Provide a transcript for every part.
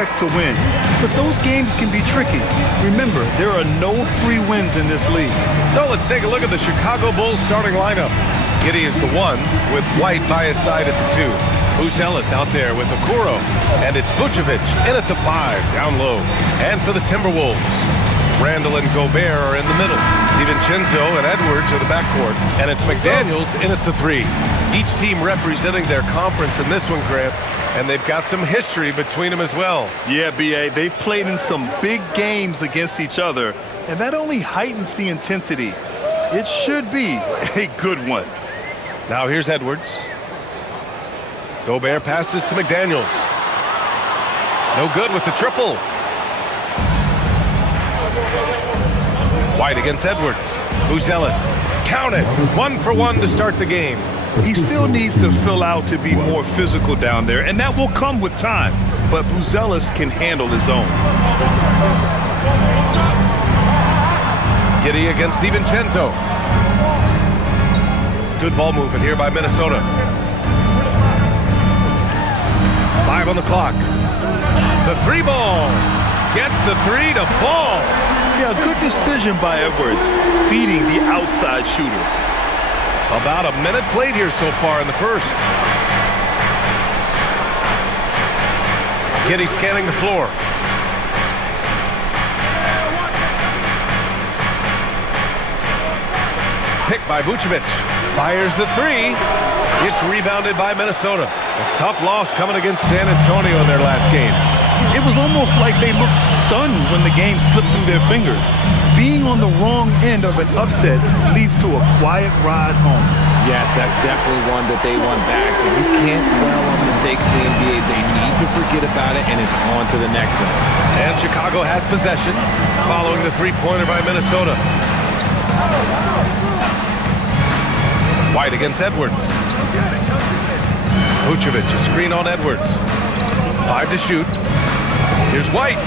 expect to win. But those games can be tricky. Remember, there are no free wins in this league. So let's take a look at the Chicago Bulls starting lineup. Giddey is the 1, with White by his side at the 2. Buzelis out there with Okoro. And it's Vucevic in at the 5, down low. And for the Timberwolves, Randall and Gobert are in the middle. DiVincenzo and Edwards are the backcourt. And it's McDaniels in at the 3. Each team representing their conference in this one, Grant. And they've got some history between them as well. Yeah, B.A., they've played in some big games against each other, and that only heightens the intensity. It should be a good one. Now here's Edwards. Gobert passes to McDaniels. No good with the triple. White against Edwards. Buzelis. Count it. 1 for 1 to start the game. He still needs to fill out to be more physical down there, and that will come with time. But Buzelis can handle his own. Giddey against DiVincenzo. Good ball movement here by Minnesota. 5 on the clock. The 3 ball. Gets the 3 to fall. Yeah, good decision by Edwards, feeding the outside shooter. About a minute played here so far in the first. Giddey scanning the floor. Picked by Vucevic. Fires the 3. It's rebounded by Minnesota. A tough loss coming against San Antonio in their last game. It was almost like they looked stunned when the game slipped through their fingers. Being on the wrong end of an upset leads to a quiet ride home. Yes, that's definitely one that they want back. But you can't dwell on mistakes in the NBA. They need to forget about it, and it's on to the next one. And Chicago has possession following the 3-pointer by Minnesota. White against Edwards. Vucevic, a screen on Edwards. 5 to shoot. Here's White.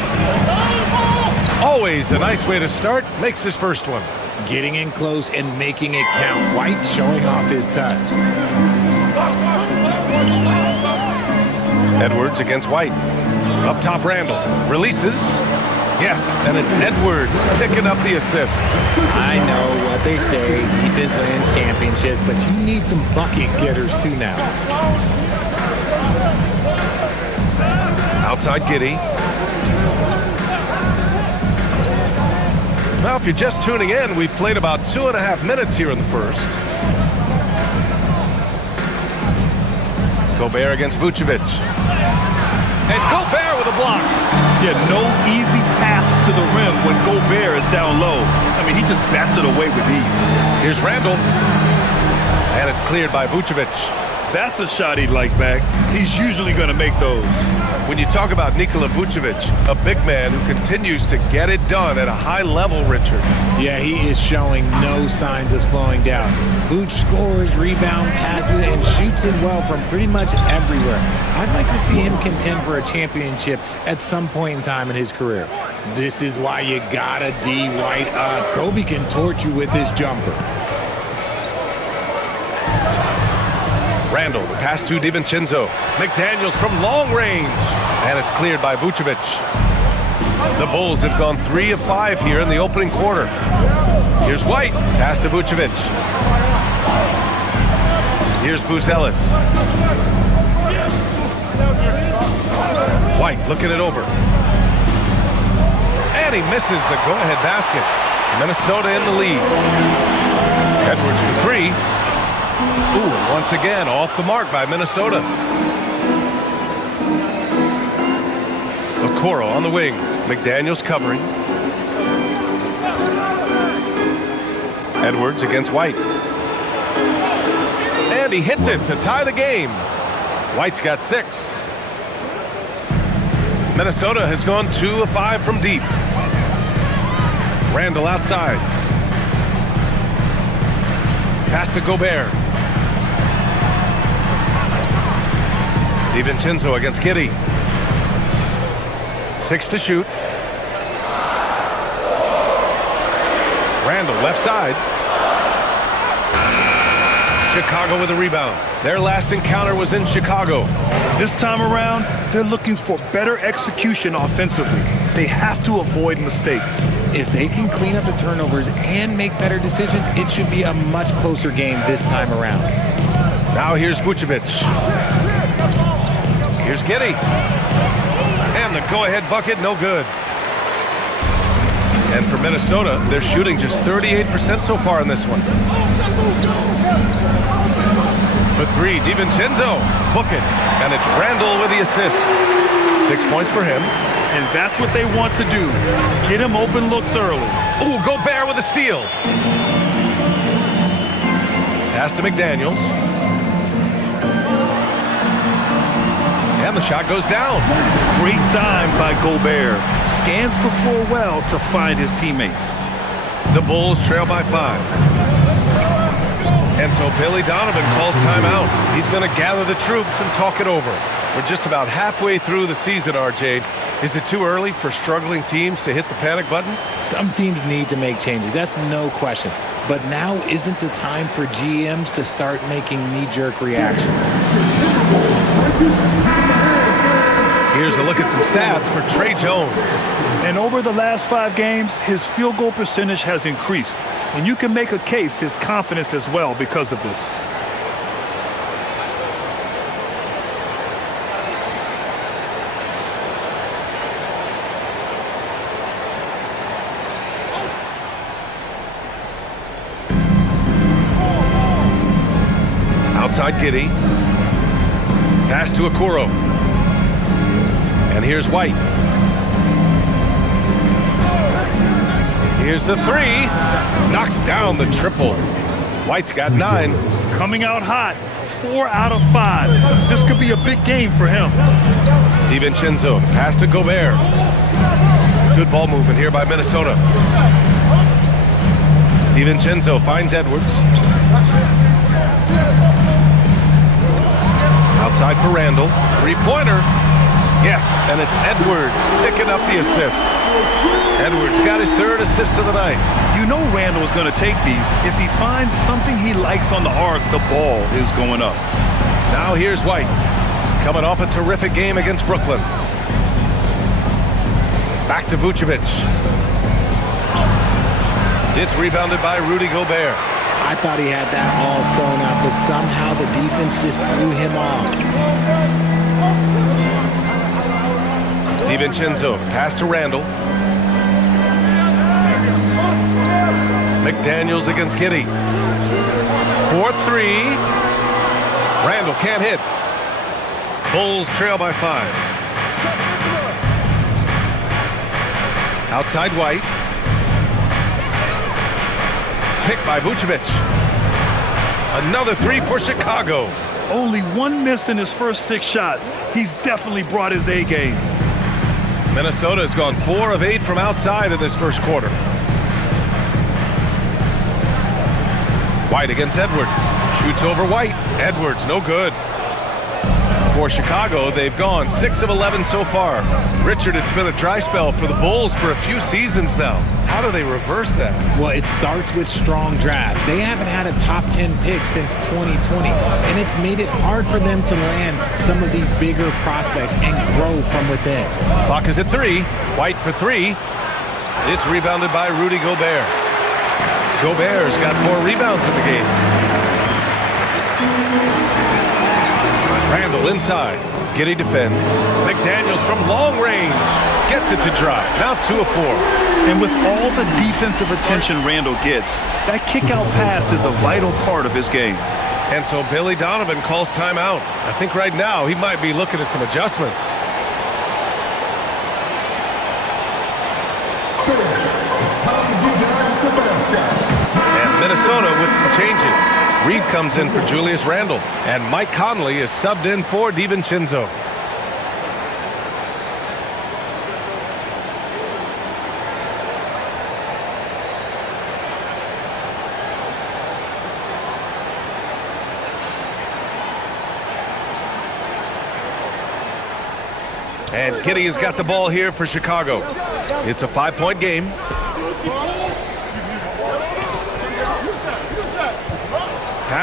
Always a nice way to start. Makes his first one. Getting in close and making it count. White showing off his touch. Edwards against White. Up top, Randall. Releases. Yes, and it's Edwards picking up the assist. I know what they say. Defense wins championships, but you need some bucket getters too now. Outside Giddey. Now, if you're just tuning in, we've played about 2.5 minutes here in the first. Gobert against Vucevic. And Gobert with a block. Yeah, no easy paths to the rim when Gobert is down low. I mean, he just bats it away with ease. Here's Randall. And it's cleared by Vucevic. That's a shot he'd like back. He's usually going to make those. When you talk about Nikola Vucevic, a big man who continues to get it done at a high level, Richard. Yeah, he is showing no signs of slowing down. Vooch scores, rebound, passes, and shoots it well from pretty much everywhere. I'd like to see him contend for a championship at some point in time in his career. This is why you gotta D White up. Kobe can torch you with his jumper. Randall, the pass to DiVincenzo. McDaniels from long range. And it's cleared by Vucevic. The Bulls have gone 3 of 5 here in the opening quarter. Here's White. Pass to Vucevic. Here's Buzelis. White looking it over. And he misses the go-ahead basket. Minnesota in the lead. Edwards for 3. Ooh, once again, off the mark by Minnesota. Okoro on the wing. McDaniels covering. Edwards against White. And he hits it to tie the game. White's got 6. Minnesota has gone 2 of 5 from deep. Randall outside. Pass to Gobert. DiVincenzo against Giddey. 6 to shoot. Randall left side. Chicago with a rebound. Their last encounter was in Chicago. This time around, they're looking for better execution offensively. They have to avoid mistakes. If they can clean up the turnovers and make better decisions, it should be a much closer game this time around. Now here's Vucevic. Here's Giddey. And the go-ahead bucket, no good. And for Minnesota, they're shooting just 38% so far in this one. For three, DiVincenzo, book it. And it's Randall with the assist. 6 points for him. And that's what they want to do. Get him open looks early. Ooh, Gobert with a steal. Pass to McDaniels. And the shot goes down. Great dime by Gobert. Scans the floor well to find his teammates. The Bulls trail by 5. And so Billy Donovan calls timeout. He's going to gather the troops and talk it over. We're just about halfway through the season, RJ. Is it too early for struggling teams to hit the panic button? Some teams need to make changes. That's no question. But now isn't the time for GMs to start making knee-jerk reactions. Here's a look at some stats for Trey Jones. And over the last 5 games, his field goal percentage has increased. And you can make a case his confidence as well because of this. Outside Giddey. Pass to Okoro. And here's White. Here's the three. Knocks down the triple. White's got 9. Coming out hot. 4 out of 5. This could be a big game for him. DiVincenzo. Pass to Gobert. Good ball movement here by Minnesota. DiVincenzo finds Edwards. Outside for Randall. 3-pointer. Yes, and it's Edwards picking up the assist. Edwards got his 3rd assist of the night. You know Randall's going to take these. If he finds something he likes on the arc, the ball is going up. Now here's White. Coming off a terrific game against Brooklyn. Back to Vucevic. It's rebounded by Rudy Gobert. I thought he had that all sewn up, but somehow the defense just threw him off. DiVincenzo, pass to Randall. McDaniels against Giddey. 4-3. Randall can't hit. Bulls trail by 5. Outside White. Picked by Vucevic. Another 3 for Chicago. Only 1 miss in his first 6 shots. He's definitely brought his A game. Minnesota has gone 4 of 8 from outside in this first quarter. White against Edwards. Shoots over White. Edwards, no good. For Chicago, they've gone 6 of 11 so far. Richard, it's been a dry spell for the Bulls for a few seasons now. How do they reverse that? Well, it starts with strong drafts. They haven't had a top 10 pick since 2020, and it's made it hard for them to land some of these bigger prospects and grow from within. Clock is at 3. White for 3. It's rebounded by Rudy Gobert. Gobert's got 4 rebounds in the game. Randall inside. Giddey defends. McDaniels from long range. Gets it to drop. Now 2 of 4. And with all the defensive attention Randall gets, that kick-out pass is a vital part of his game. And so Billy Donovan calls timeout. I think right now he might be looking at some adjustments. And Minnesota with some changes. Reed comes in for Julius Randle, and Mike Conley is subbed in for DiVincenzo. And Giddey has got the ball here for Chicago. It's a 5-point game.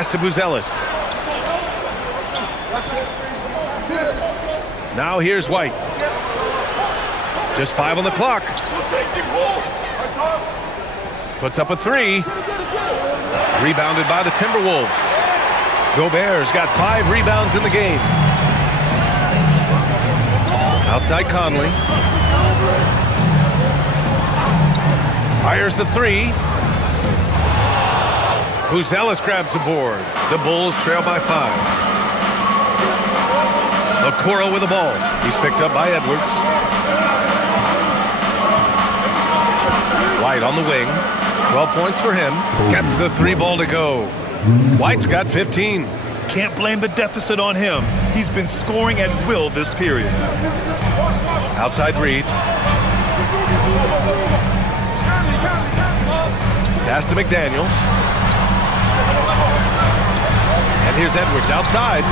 Pass to Buzelis. Now here's White. Just 5 on the clock. Puts up a 3. Rebounded by the Timberwolves. Gobert's got 5 rebounds in the game. Outside Conley. Fires the 3. Buzelis grabs the board. The Bulls trail by 5. Okoro with the ball. He's picked up by Edwards. White on the wing. 12 points for him. Gets the 3 ball to go. White's got 15. Can't blame the deficit on him. He's been scoring at will this period. Outside Reed. Pass to McDaniels. And here's Edwards outside.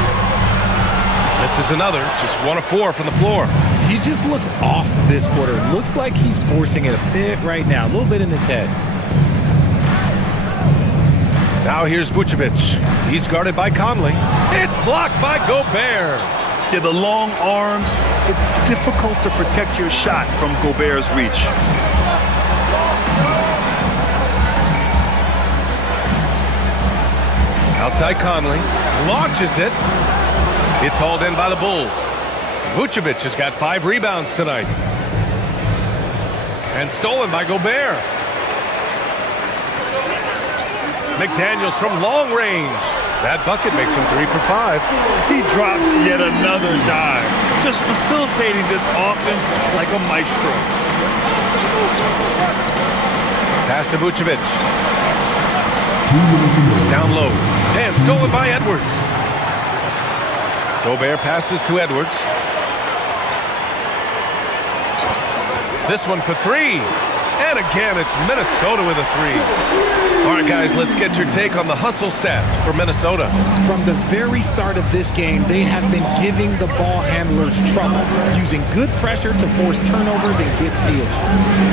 This is another. Just 1 of 4 from the floor. He just looks off this quarter. Looks like he's forcing it a bit right now. A little bit in his head. Now here's Vucevic. He's guarded by Conley. It's blocked by Gobert. Yeah, the long arms. It's difficult to protect your shot from Gobert's reach. Outside Conley. Launches it. It's hauled in by the Bulls. Vucevic has got 5 rebounds tonight. And stolen by Gobert. McDaniels from long range. That bucket makes him 3 for 5. He drops yet another dive. Just facilitating this offense like a maestro. Pass to Vucevic. Down low. And stolen by Edwards. Gobert passes to Edwards. This one for 3. And again, it's Minnesota with a 3. All right, guys, let's get your take on the hustle stats for Minnesota. From the very start of this game, they have been giving the ball handlers trouble, using good pressure to force turnovers and get steals.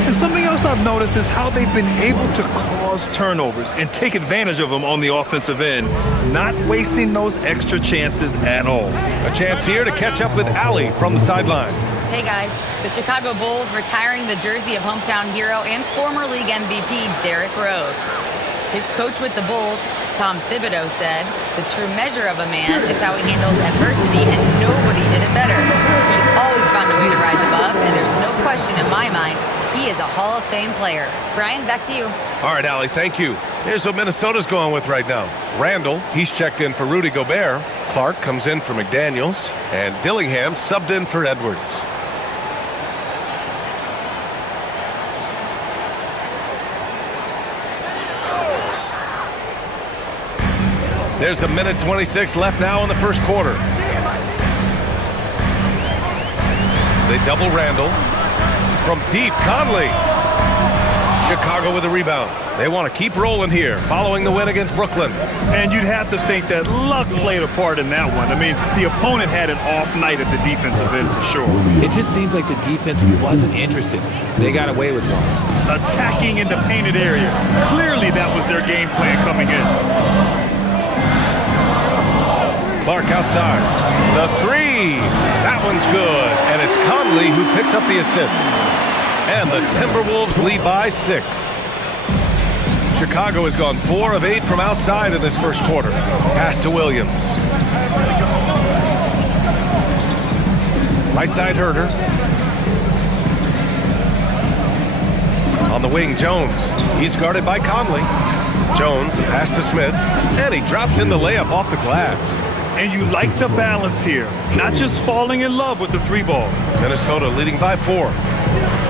And something else I've noticed is how they've been able to cause turnovers and take advantage of them on the offensive end, not wasting those extra chances at all. A chance here to catch up with Allie from the sideline. Hey guys, the Chicago Bulls retiring the jersey of hometown hero and former league MVP Derrick Rose. His coach with the Bulls, Tom Thibodeau, said, "The true measure of a man is how he handles adversity, and nobody did it better. He always found a way to rise above, and there's no question in my mind, he is a Hall of Fame player." Brian, back to you. All right, Allie, thank you. Here's what Minnesota's going with right now. Randall, he's checked in for Rudy Gobert. Clark comes in for McDaniels. And Dillingham subbed in for Edwards. There's a minute 26 left now in the first quarter. They double Randall. From deep, Conley. Chicago with a rebound. They want to keep rolling here, following the win against Brooklyn. And you'd have to think that luck played a part in that one. I mean, the opponent had an off night at the defensive end for sure. It just seems like the defense wasn't interested. They got away with one. Attacking in the painted area. Clearly that was their game plan coming in. Clark outside. The 3. That one's good. And it's Conley who picks up the assist. And the Timberwolves lead by 6. Chicago has gone 4 of 8 from outside in this first quarter. Pass to Williams. Right side Herter. On the wing, Jones. He's guarded by Conley. Jones, the pass to Smith. And he drops in the layup off the glass. And you like the balance here. Not just falling in love with the 3 ball. Minnesota leading by 4.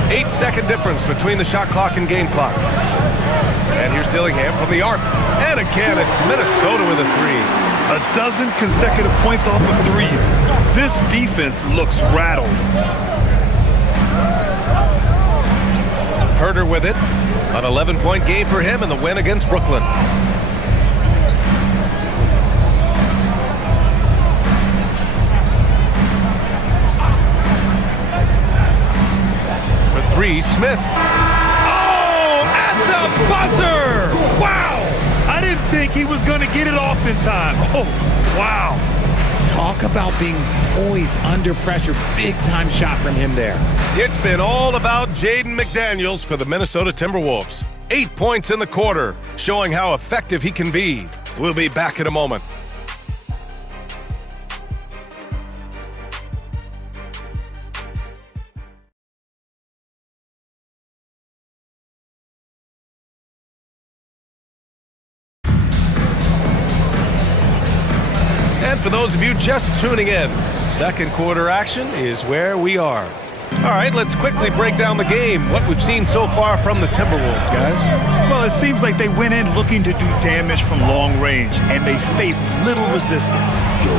8-second difference between the shot clock and game clock. And here's Dillingham from the arc. And again, it's Minnesota with a 3. A dozen consecutive points off of 3s. This defense looks rattled. Herter with it. An 11-point game for him in the win against Brooklyn. For 3, Smith. Oh, at the buzzer! Wow! I didn't think he was going to get it off in time. Oh, wow. Talk about being poised under pressure. Big-time shot from him there. It's been all about Jaden McDaniels for the Minnesota Timberwolves. 8 points in the quarter, showing how effective he can be. We'll be back in a moment. And for those of you just tuning in, second quarter action is where we are. All right, let's quickly break down the game, what we've seen so far from the Timberwolves, guys. Well, it seems like they went in looking to do damage from long range, and they faced little resistance.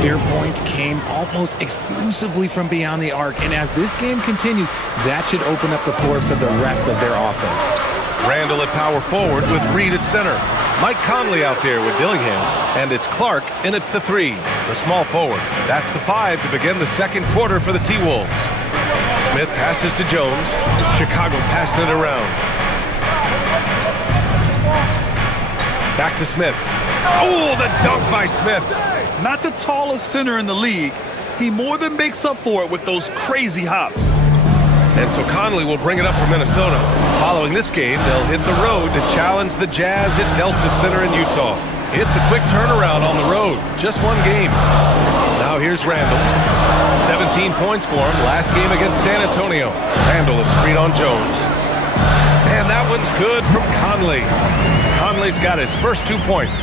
Their points came almost exclusively from beyond the arc, and as this game continues, that should open up the floor for the rest of their offense. Randall at power forward with Reed at center. Mike Conley out there with Dillingham, and it's Clark in at the 3, the small forward. That's the 5 to begin the second quarter for the T-Wolves. Smith passes to Jones. Chicago passing it around. Back to Smith. Oh, the dunk by Smith. Not the tallest center in the league. He more than makes up for it with those crazy hops. And so Conley will bring it up for Minnesota. Following this game, they'll hit the road to challenge the Jazz at Delta Center in Utah. It's a quick turnaround on the road. Just one game. Now here's Randall. 17 points for him last game against San Antonio. Randall a screen on Jones. And that one's good from Conley. Conley's got his first 2 points.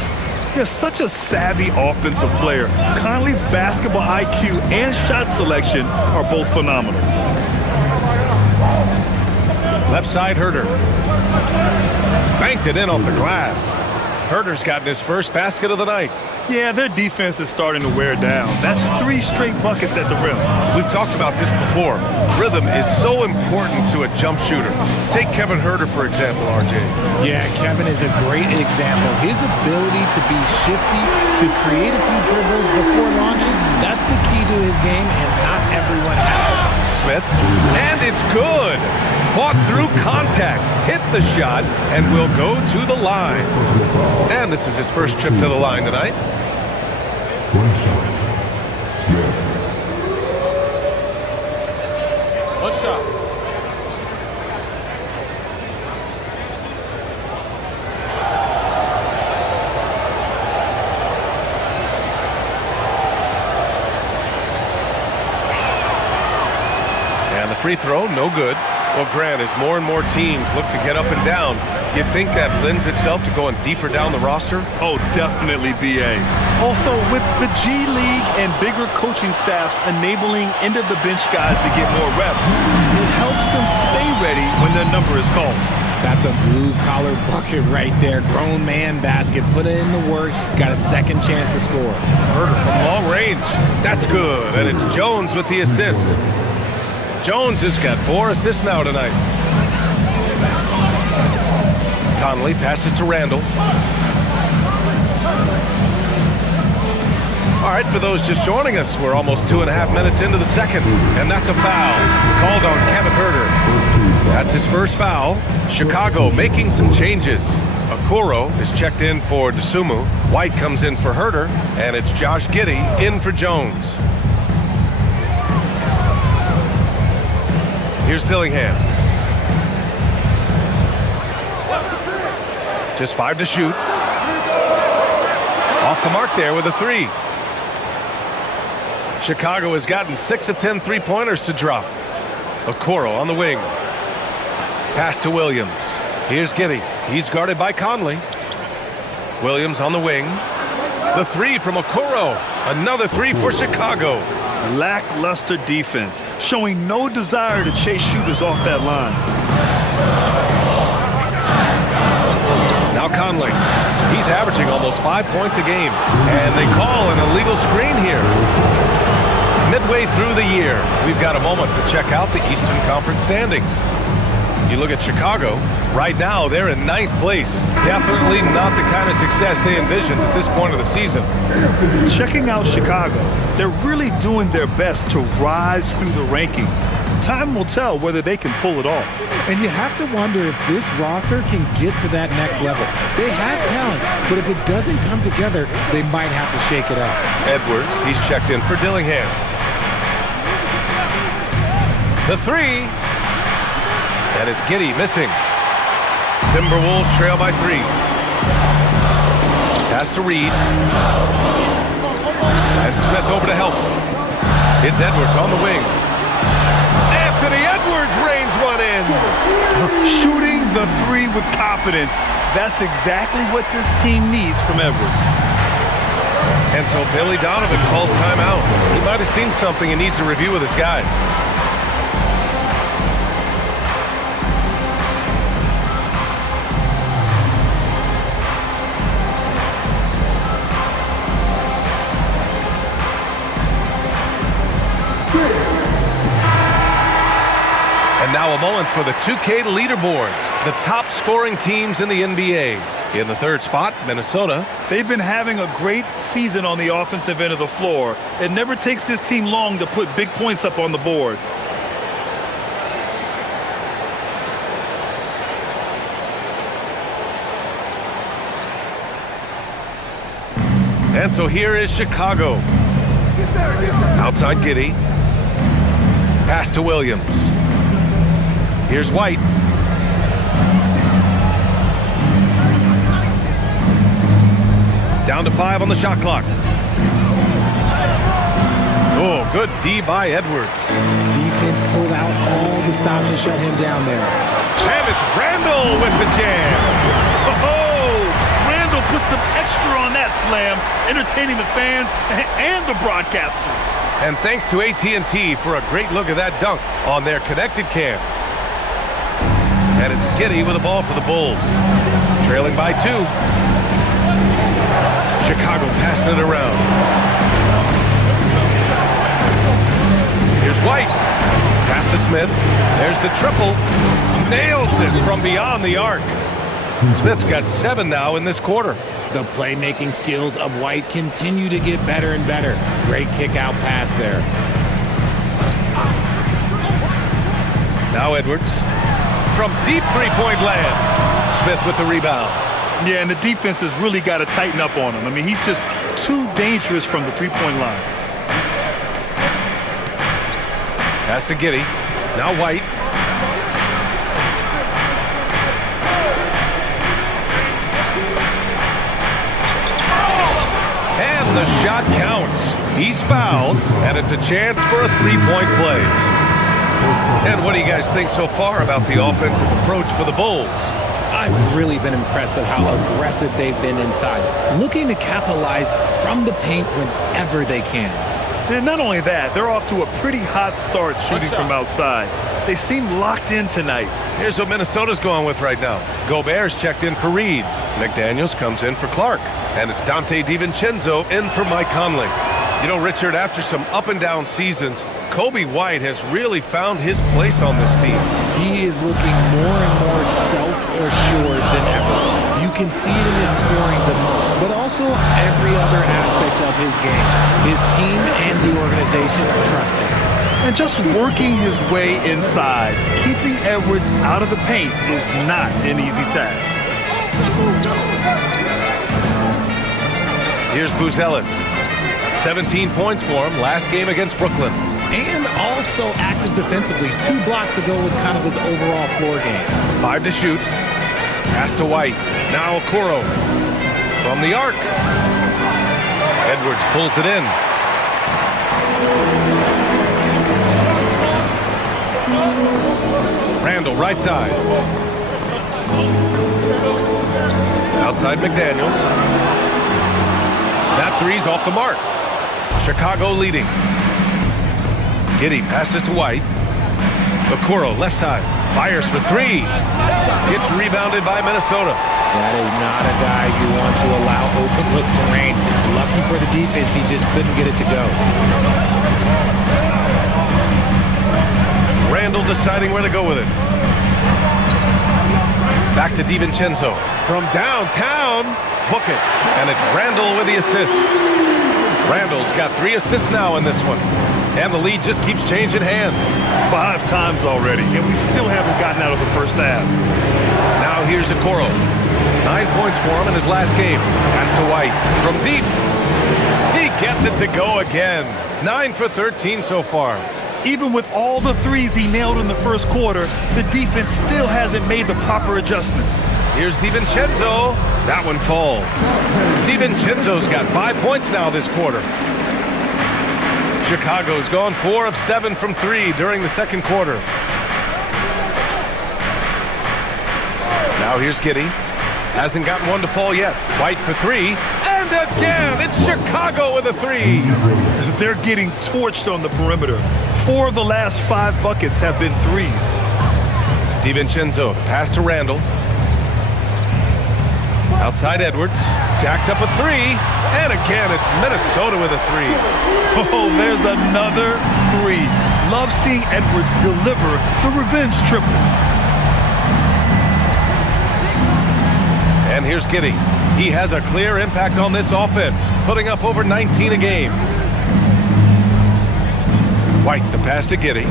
He's such a savvy offensive player. Conley's basketball IQ and shot selection are both phenomenal. Left side, Herter. Banked it in off the glass. Herter's gotten his first basket of the night. Yeah, their defense is starting to wear down. That's 3 straight buckets at the rim. We've talked about this before. Rhythm is so important to a jump shooter. Take Kevin Herter, for example, RJ. Yeah, Kevin is a great example. His ability to be shifty, to create a few dribbles before launching, that's the key to his game, and not everyone has it. Smith, and it's good. Fought through contact, hit the shot, and will go to the line. And this is his first trip to the line tonight. Smith. What's up? And the free throw, no good. Well, Grant, as more and more teams look to get up and down, you think that lends itself to going deeper down the roster? Oh, definitely, BA. Also, with the G League and bigger coaching staffs enabling end-of-the-bench guys to get more reps, it helps them stay ready when their number is called. That's a blue-collar bucket right there. Grown man basket. Put in the work. Got a second chance to score. Herter from long range. That's good. And it's Jones with the assist. Jones has got 4 assists now tonight. Conley passes to Randall. All right, for those just joining us, we're almost 2.5 minutes into the second, and that's a foul called on Kevin Herter. That's his first foul. Chicago making some changes. Okoro is checked in for Dosunmu. White comes in for Herter, and it's Josh Giddey in for Jones. Here's Dillingham. Just 5 to shoot. Off the mark there with a 3. Chicago has gotten 6 of 10 three-pointers to drop. Okoro on the wing. Pass to Williams. Here's Giddey. He's guarded by Conley. Williams on the wing. The 3 from Okoro. Another 3 for Chicago. Lackluster defense, showing no desire to chase shooters off that line. Now Conley. He's averaging almost 5 points a game. And they call an illegal screen here. Midway through the year, we've got a moment to check out the Eastern Conference standings. You look at Chicago. Right now, they're in 9th place. Definitely not the kind of success they envisioned at this point of the season. Checking out Chicago, they're really doing their best to rise through the rankings. Time will tell whether they can pull it off. And you have to wonder if this roster can get to that next level. They have talent, but if it doesn't come together, they might have to shake it up. Edwards, he's checked in for Dillingham. The three. And it's Giddey missing. Timberwolves trail by 3. Pass to Reed. And Smith over to help. It's Edwards on the wing. Anthony Edwards rains one in. Shooting the 3 with confidence. That's exactly what this team needs from Edwards. And so Billy Donovan calls timeout. He might have seen something and needs to review with his guys. And now a moment for the 2K leaderboards. The top scoring teams in the NBA. In the 3rd spot, Minnesota. They've been having a great season on the offensive end of the floor. It never takes this team long to put big points up on the board. And so here is Chicago. Outside Giddey. Pass to Williams. Here's White. Down to 5 on the shot clock. Oh, good D by Edwards. Defense pulled out all the stops to shut him down there. And it's Randall with the jam. Oh, Randall put some extra on that slam, entertaining the fans and the broadcasters. And thanks to AT&T for a great look at that dunk on their connected cam. And it's Giddey with the ball for the Bulls. Trailing by 2. Chicago passing it around. Here's White. Pass to Smith. There's the triple. Nails it from beyond the arc. Smith's got 7 now in this quarter. The playmaking skills of White continue to get better and better. Great kick-out pass there. Now Edwards. From deep three-point land. Smith with the rebound. Yeah, and the defense has really got to tighten up on him. I mean, he's just too dangerous from the three-point line. Pass to Giddey. Now White. And the shot counts. He's fouled, and it's a chance for a three-point play. And what do you guys think so far about the offensive approach for the Bulls? I've really been impressed with how aggressive they've been inside, looking to capitalize from the paint whenever they can. And not only that, they're off to a pretty hot start shooting from outside. They seem locked in tonight. Here's what Minnesota's going with right now. Gobert's checked in for Reed. McDaniels comes in for Clark. And it's Dante DiVincenzo in for Mike Conley. You know, Richard, after some up and down seasons, Kobe White has really found his place on this team. He is looking more and more self-assured than ever. You can see it in his scoring the most, but also every other aspect of his game. His team and the organization trust him. And just working his way inside, keeping Edwards out of the paint is not an easy task. Here's Buzelis. 17 points for him last game against Brooklyn. And also active defensively. 2 blocks to go with kind of his overall floor game. 5 to shoot. Pass to White. Now Okoro. From the arc. Edwards pulls it in. Randall, right side. Outside McDaniels. That three's off the mark. Chicago leading. Giddey passes to White. Okoro, left side. Fires for 3. Gets rebounded by Minnesota. That is not a guy you want to allow open looks from range. Lucky for the defense, he just couldn't get it to go. Randall deciding where to go with it. Back to DiVincenzo. From downtown, book it. And it's Randall with the assist. Randall's got 3 assists now in this one. And the lead just keeps changing hands. 5 times already, and we still haven't gotten out of the first half. Now here's Okoro. 9 points for him in his last game. Pass to White. From deep. He gets it to go again. 9 for 13 so far. Even with all the threes he nailed in the first quarter, the defense still hasn't made the proper adjustments. Here's DiVincenzo. That one falls. DiVincenzo's got 5 points now this quarter. Chicago's gone 4 of 7 from 3 during the second quarter. Now here's Giddey. Hasn't gotten one to fall yet. White for 3. And again, it's Chicago with a 3. They're getting torched on the perimeter. 4 of the last 5 buckets have been threes. DiVincenzo, pass to Randall. Outside Edwards. Jacks up a 3. And again, it's Minnesota with a 3. Oh, there's another 3. Love seeing Edwards deliver the revenge triple. And here's Giddey. He has a clear impact on this offense, putting up over 19 a game. White, the pass to Giddey.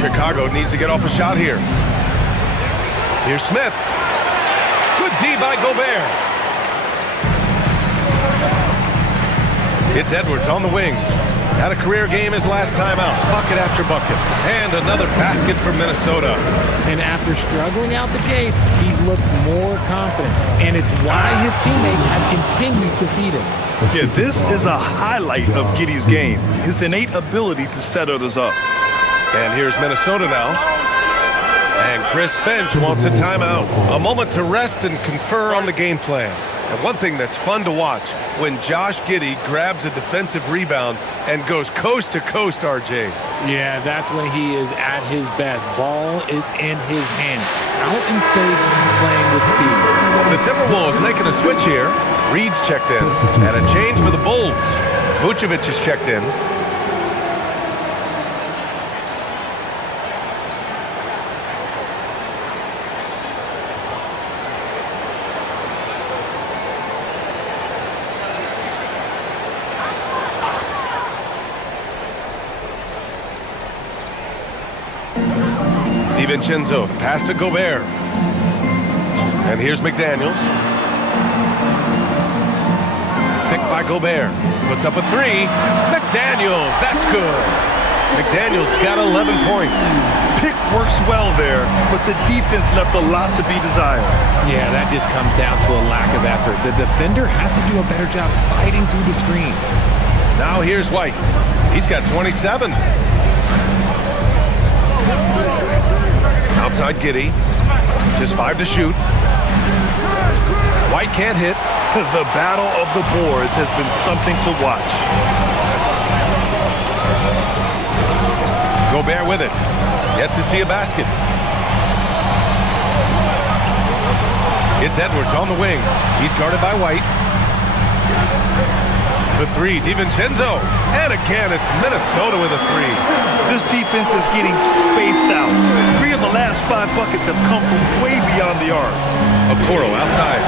Chicago needs to get off a shot here. Here's Smith. Good D by Gobert. It's Edwards on the wing. Had a career game his last time out. Bucket after bucket. And another basket for Minnesota. And after struggling out the gate, he's looked more confident. And it's why his teammates have continued to feed him. Yeah, this is a highlight of Giddey's game. His innate ability to set others up. And here's Minnesota now. And Chris Finch wants a timeout. A moment to rest and confer on the game plan. And one thing that's fun to watch, when Josh Giddey grabs a defensive rebound and goes coast to coast, RJ. Yeah, that's when he is at his best. Ball is in his hand. Out in space, playing with speed. The Timberwolves making a switch here. Reed's checked in. And a change for the Bulls. Vucevic is checked in. DiVincenzo, pass to Gobert. And here's McDaniels. Picked by Gobert. Puts up a 3. McDaniels, that's good. McDaniels got 11 points. Pick works well there, but the defense left a lot to be desired. Yeah, that just comes down to a lack of effort. The defender has to do a better job fighting through the screen. Now here's White. He's got 27. Outside Giddey. Just 5 to shoot. White can't hit. The battle of the boards has been something to watch. Gobert with it. Yet to see a basket. It's Edwards on the wing. He's guarded by White. The 3, DiVincenzo. And again, it's Minnesota with a 3. This defense is getting spaced out. 3 of the last 5 buckets have come from way beyond the arc. Okoro outside.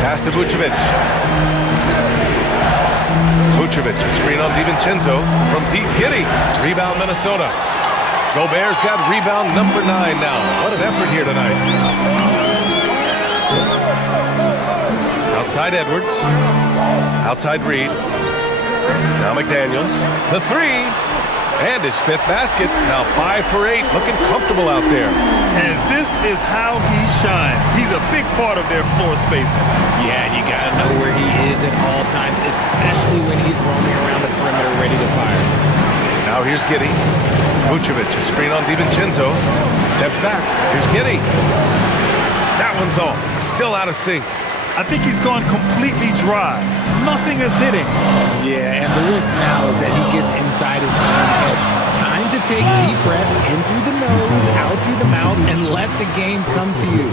Pass to Vucevic. Vucevic, a screen on DiVincenzo from deep. Giddey. Rebound Minnesota. Gobert's got rebound number 9 now. What an effort here tonight. Outside Edwards. Outside Reed. Now McDaniels. The 3. And his 5th basket. Now 5 for 8. Looking comfortable out there. And this is how he shines. He's a big part of their floor spacing. Yeah, and you got to know where he is at all times, especially when he's roaming around the perimeter ready to fire. Now here's Giddey. Vucevic, a screen on DiVincenzo. Steps back. Here's Giddey. That one's off. Still out of sync. I think he's gone completely dry. Nothing is hitting. Yeah, and the risk now is that he gets inside his own head. Time to take deep breaths in through the nose, out through the mouth, and let the game come to you.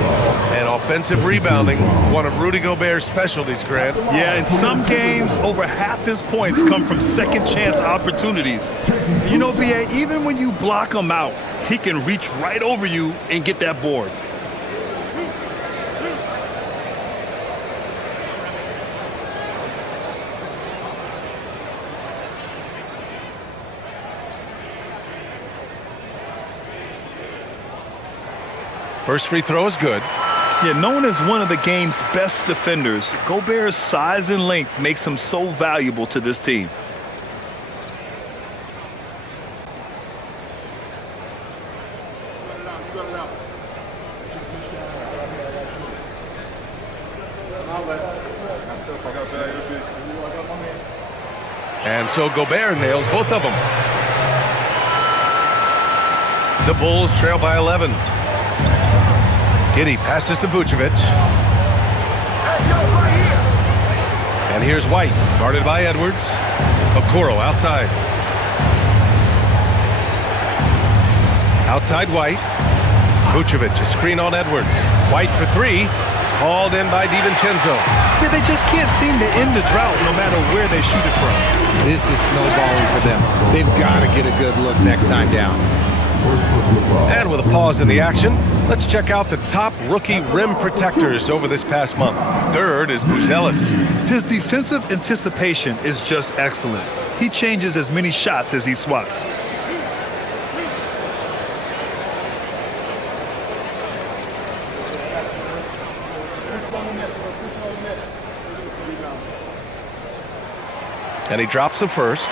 And offensive rebounding, one of Rudy Gobert's specialties, Grant. Yeah, in some games, over half his points come from second chance opportunities. You know, VA, even when you block him out, he can reach right over you and get that board. First free throw is good. Yeah, known as one of the game's best defenders, Gobert's size and length makes him so valuable to this team. And so Gobert nails both of them. The Bulls trail by 11. Giddey passes to Vucevic. And here's White, guarded by Edwards. Okoro outside. Outside White. Vucevic, a screen on Edwards. White for three. Hauled in by DiVincenzo. Yeah, they just can't seem to end the drought no matter where they shoot it from. This is snowballing for them. They've got to get a good look next time down. And with a pause in the action, let's check out the top rookie rim protectors over this past month. Third is Buzelis. His defensive anticipation is just excellent. He changes as many shots as he swats. And he drops the first.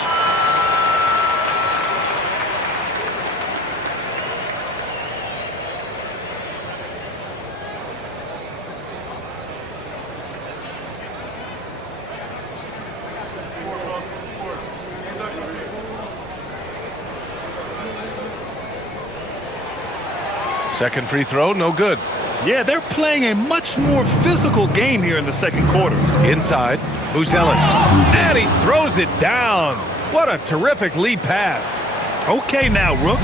Second free throw, no good. Yeah, they're playing a much more physical game here in the second quarter. Inside, Buzelis. And he throws it down. What a terrific lead pass. Okay now, Rook.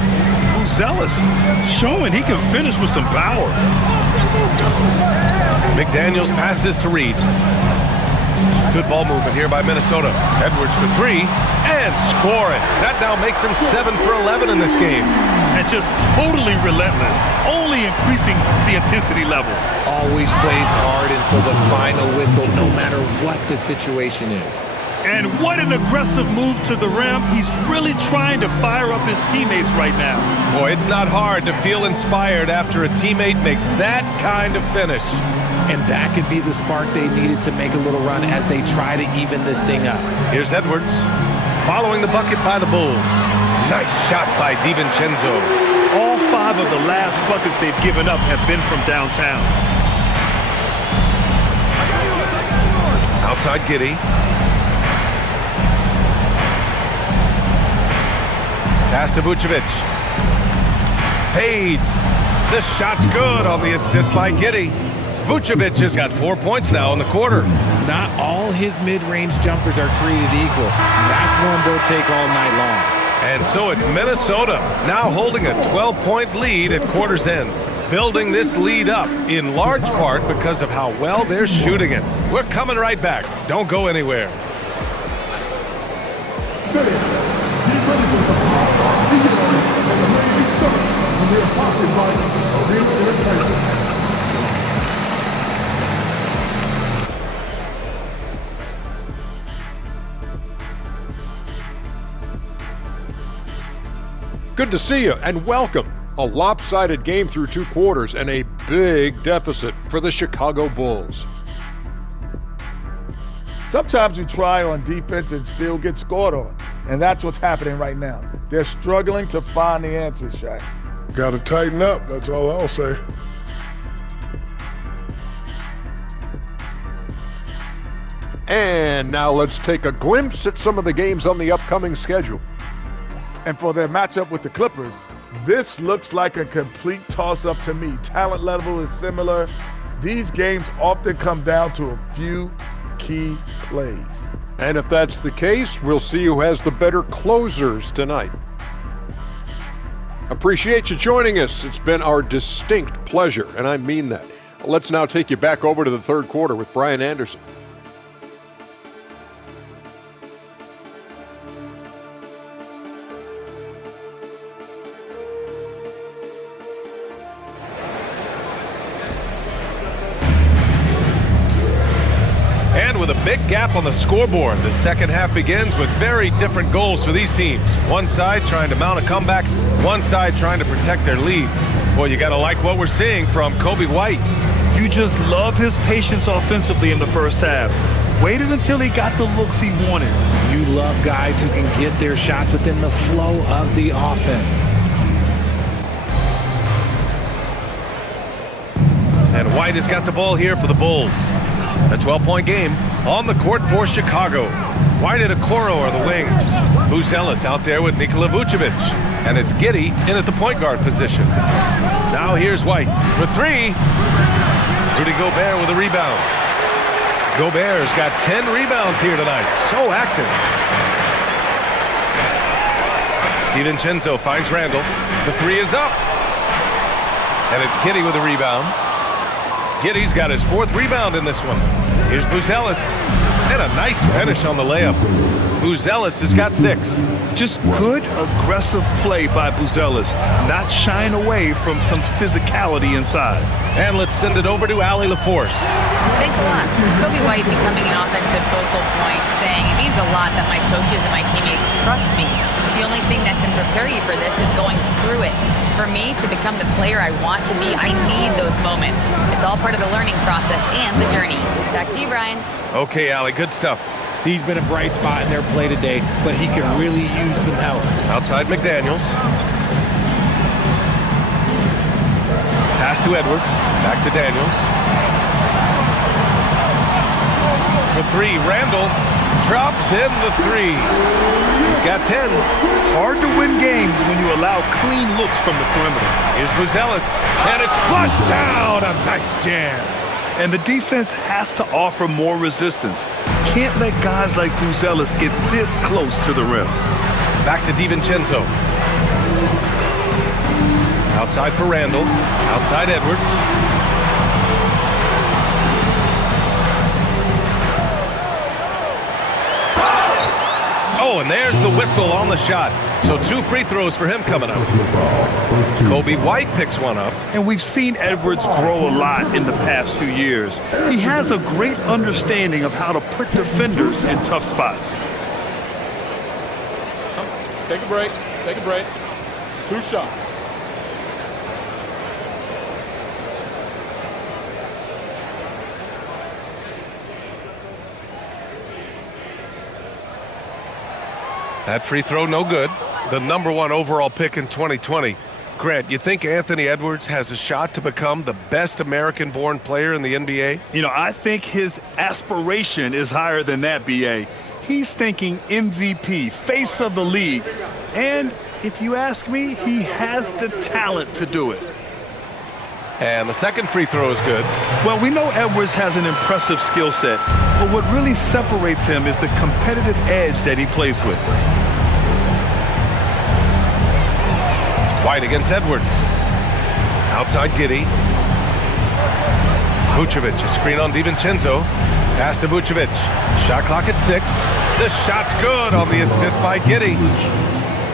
Buzelis showing he can finish with some power. McDaniels passes to Reed. Good ball movement here by Minnesota. Edwards for three and score it. That now makes him 7 for 11 in this game. And just totally relentless, only increasing the intensity level. Always plays hard until the final whistle, no matter what the situation is. And what an aggressive move to the rim. He's really trying to fire up his teammates right now. Boy, it's not hard to feel inspired after a teammate makes that kind of finish. And that could be the spark they needed to make a little run as they try to even this thing up. Here's Edwards, following the bucket by the Bulls. Nice shot by DiVincenzo. All 5 of the last buckets they've given up have been from downtown. Outside Giddey. Pass to Vucevic. Fades. The shot's good on the assist by Giddey. Vucevic has got 4 points now in the quarter. Not all his mid-range jumpers are created equal. That's one they'll take all night long. And so it's Minnesota now holding a 12-point lead at quarter's end. Building this lead up in large part because of how well they're shooting it. We're coming right back. Don't go anywhere. Good to see you and welcome. A lopsided game through 2 quarters and a big deficit for the Chicago Bulls. Sometimes you try on defense and still get scored on, and that's what's happening right now. They're struggling to find the answers, Shaq. Got to tighten up, that's all I'll say. And now let's take a glimpse at some of the games on the upcoming schedule. And for their matchup with the Clippers, this looks like a complete toss-up to me. Talent level is similar. These games often come down to a few key plays. And if that's the case, we'll see who has the better closers tonight. Appreciate you joining us. It's been our distinct pleasure, and I mean that. Let's now take you back over to the third quarter with Brian Anderson. And with a big gap on the scoreboard, the second half begins with very different goals for these teams. One side trying to mount a comeback, one side trying to protect their lead. Boy, you got to like what we're seeing from Coby White. You just love his patience offensively in the first half. Waited until he got the looks he wanted. You love guys who can get their shots within the flow of the offense. And White has got the ball here for the Bulls. A 12-point game on the court for Chicago. White and Okoro are the wings. Buzelis out there with Nikola Vucevic. And it's Giddey in at the point guard position. Now here's White for three. Rudy Gobert with a rebound. Gobert's got 10 rebounds here tonight. So active. DiVincenzo finds Randall. The three is up. And it's Giddey with a rebound. Giddey's got his fourth rebound in this one. Here's Buzelis. And a nice finish on the layup. Buzelis has got 6. Just good, aggressive play by Buzelis, not shying away from some physicality inside. And let's send it over to Allie LaForce. Thanks a lot. Coby White becoming an offensive focal point, saying it means a lot that my coaches and my teammates trust me. The only thing that can prepare you for this is going through it. For me to become the player I want to be, I need those moments. It's all part of the learning process and the journey. Back to you, Brian. Okay, Allie, good stuff. He's been a bright spot in their play today, but he could really use some help. Outside McDaniels. Pass to Edwards. Back to Daniels. For three, Randall drops in the three. He's got 10. Hard to win games when you allow clean looks from the perimeter. Here's Buzelis, and it's flushed down. A nice jam. And the defense has to offer more resistance. Can't let guys like Buzelis get this close to the rim. Back to DiVincenzo. Outside for Randall. Outside Edwards. Oh, and there's the whistle on the shot. So 2 free throws for him coming up. Coby White picks one up. And we've seen Edwards grow a lot in the past few years. He has a great understanding of how to put defenders in tough spots. Take a break. Take a break. 2 shots. That free throw, no good. The #1 overall pick in 2020. Grant, you think Anthony Edwards has a shot to become the best American-born player in the NBA? You know, I think his aspiration is higher than that, B.A. He's thinking MVP, face of the league. And if you ask me, he has the talent to do it. And the second free throw is good. Well, we know Edwards has an impressive skill set, but what really separates him is the competitive edge that he plays with. White against Edwards. Outside Giddey. Vucevic, a screen on DiVincenzo. Pass to Vucevic. Shot clock at 6. The shot's good on the assist by Giddey.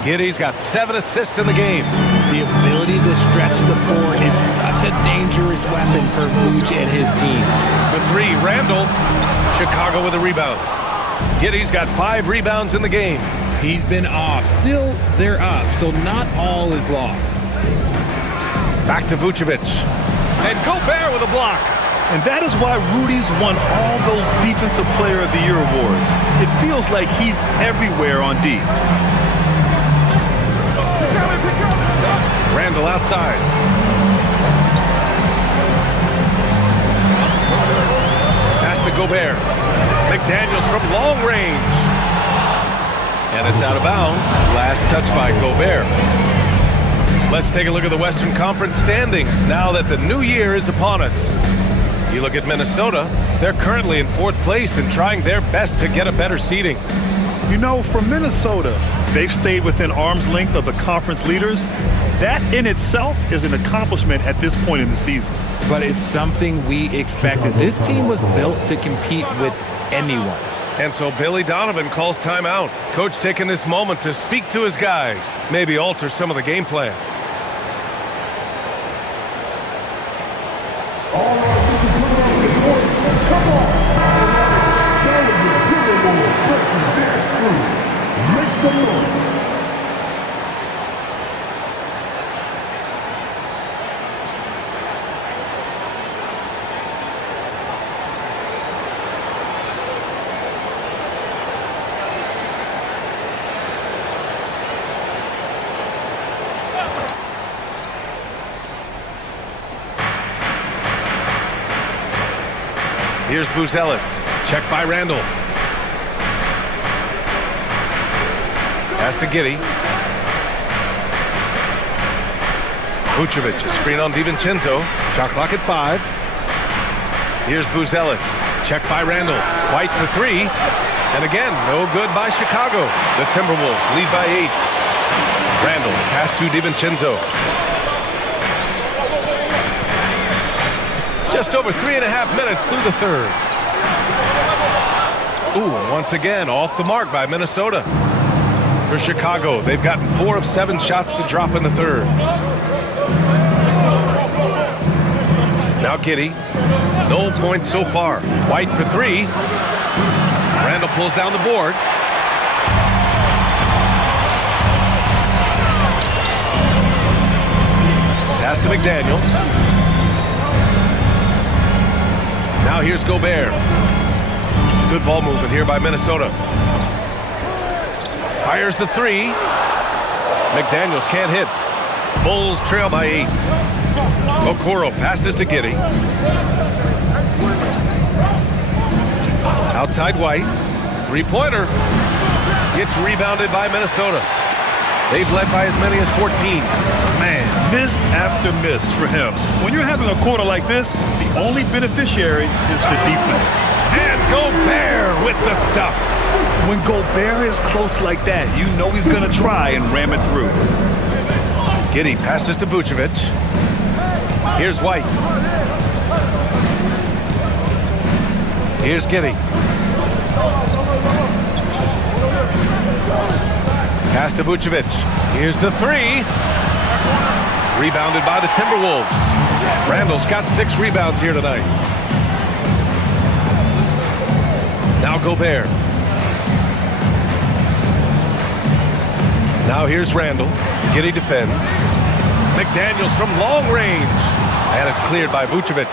Giddey's got 7 assists in the game. The ability to stretch the floor is such a dangerous weapon for Vooch and his team. For 3, Randall. Chicago with a rebound. Giddey's got 5 rebounds in the game. He's been off. Still, they're up, so not all is lost. Back to Vucevic. And Gobert with a block. And that is why Rudy's won all those Defensive Player of the Year awards. It feels like he's everywhere on D. Randall outside. Pass to Gobert. McDaniels from long range. And it's out of bounds. Last touch by Gobert. Let's take a look at the Western Conference standings now that the new year is upon us. You look at Minnesota, they're currently in 4th place and trying their best to get a better seeding. You know, for Minnesota, They've stayed within arm's length of the conference leaders. That in itself is an accomplishment at this point in the season. But it's something we expected. This team was built to compete with anyone. And so Billy Donovan calls timeout. Coach taking this moment to speak to his guys, maybe alter some of the game plan. Here's Buzelis. Check by Randall. Pass to Giddey. Vucevic, a screen on DiVincenzo. Shot clock at 5. Here's Buzelis. Check by Randall. White for 3. And again, no good by Chicago. The Timberwolves lead by 8. Randall, pass to DiVincenzo. Just over 3.5 minutes through the third. Ooh, once again, off the mark by Minnesota. For Chicago, they've gotten 4 of 7 shots to drop in the third. Now Giddey. No points so far. White for 3. Randall pulls down the board. Pass to McDaniels. Now here's Gobert. Good ball movement here by Minnesota. Fires the 3. McDaniels can't hit. Bulls trail by 8. Okoro passes to Giddey. Outside White. 3-pointer. Gets rebounded by Minnesota. They've led by as many as 14. Man, miss after miss for him. When you're having a quarter like this, the only beneficiary is the defense. And Gobert with the stuff. When Gobert is close like that, you know he's going to try and ram it through. Giddey passes to Vucevic. Here's White. Here's Giddey. Pass to Vucevic. Here's the 3. Rebounded by the Timberwolves. Randall's got 6 rebounds here tonight. Now Gobert. Now here's Randall. Giddey defends. McDaniels from long range. And it's cleared by Vucevic.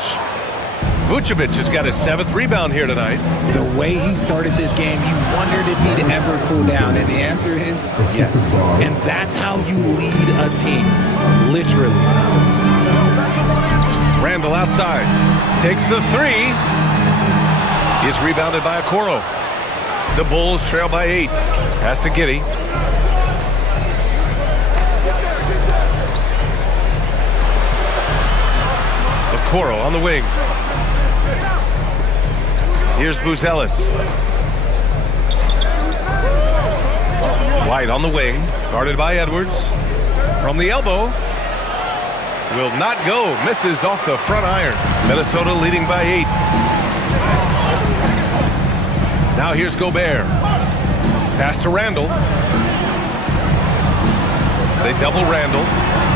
Vucevic has got his 7th rebound here tonight. The way he started this game, you wondered if he'd ever cool down, and the answer is yes. And that's how you lead a team, literally. Randall outside. Takes the 3. Is rebounded by Okoro. The Bulls trail by 8. Pass to Giddey. Okoro on the wing. Here's Buzelis. White on the wing, guarded by Edwards. From the elbow. Will not go. Misses off the front iron. Minnesota leading by 8. Now here's Gobert. Pass to Randall. They double Randall.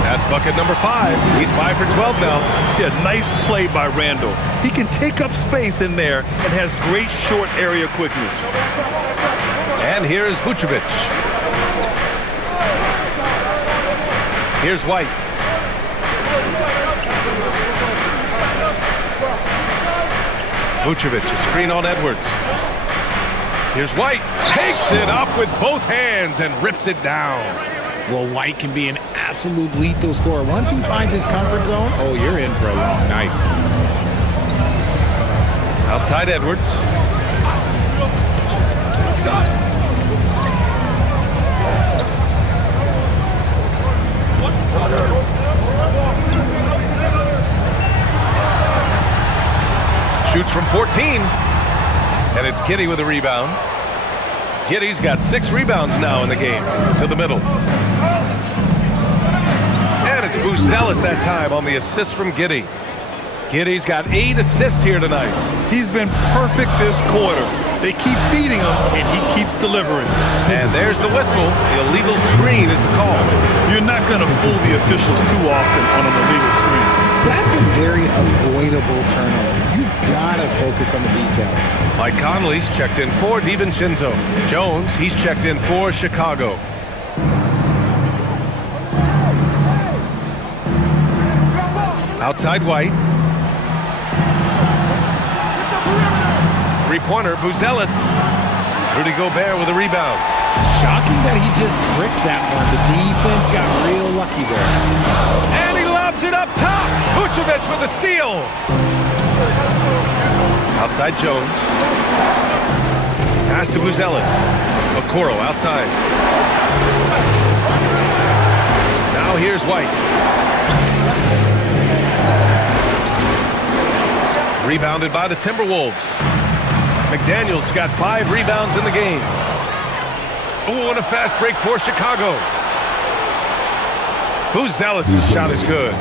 That's bucket number 5. He's 5 for 12 now. Yeah, nice play by Randall. He can take up space in there and has great short area quickness. And here's Vucevic. Here's White. Vucevic, a screen on Edwards. Here's White. Takes it up with both hands and rips it down. Well, White can be an absolute lethal scorer. Once he finds his comfort zone, oh, you're in for a long night. Outside Edwards. Shoots from 14. And it's Giddey with a rebound. Giddey's got 6 rebounds now in the game. To the middle. And it's Buzelis that time on the assist from Giddey. Giddey's got 8 assists here tonight. He's been perfect this quarter. They keep feeding him, and he keeps delivering. And there's the whistle. The illegal screen is the call. You're not going to fool the officials too often on an illegal screen. That's a very avoidable turnover. You gotta focus on the details. Mike Conley's checked in for DiVincenzo. Jones, he's checked in for Chicago. Outside White. Three-pointer, Buzelis. Rudy Gobert with a rebound. Shocking that he just bricked that one. The defense got real lucky there. And he lobs it up top. Vucevic with a steal. Outside Jones. Pass to Buzelis. Okoro outside. Now here's White. Rebounded by the Timberwolves. McDaniels got 5 rebounds in the game. Oh, and a fast break for Chicago. Buzelis' shot is good.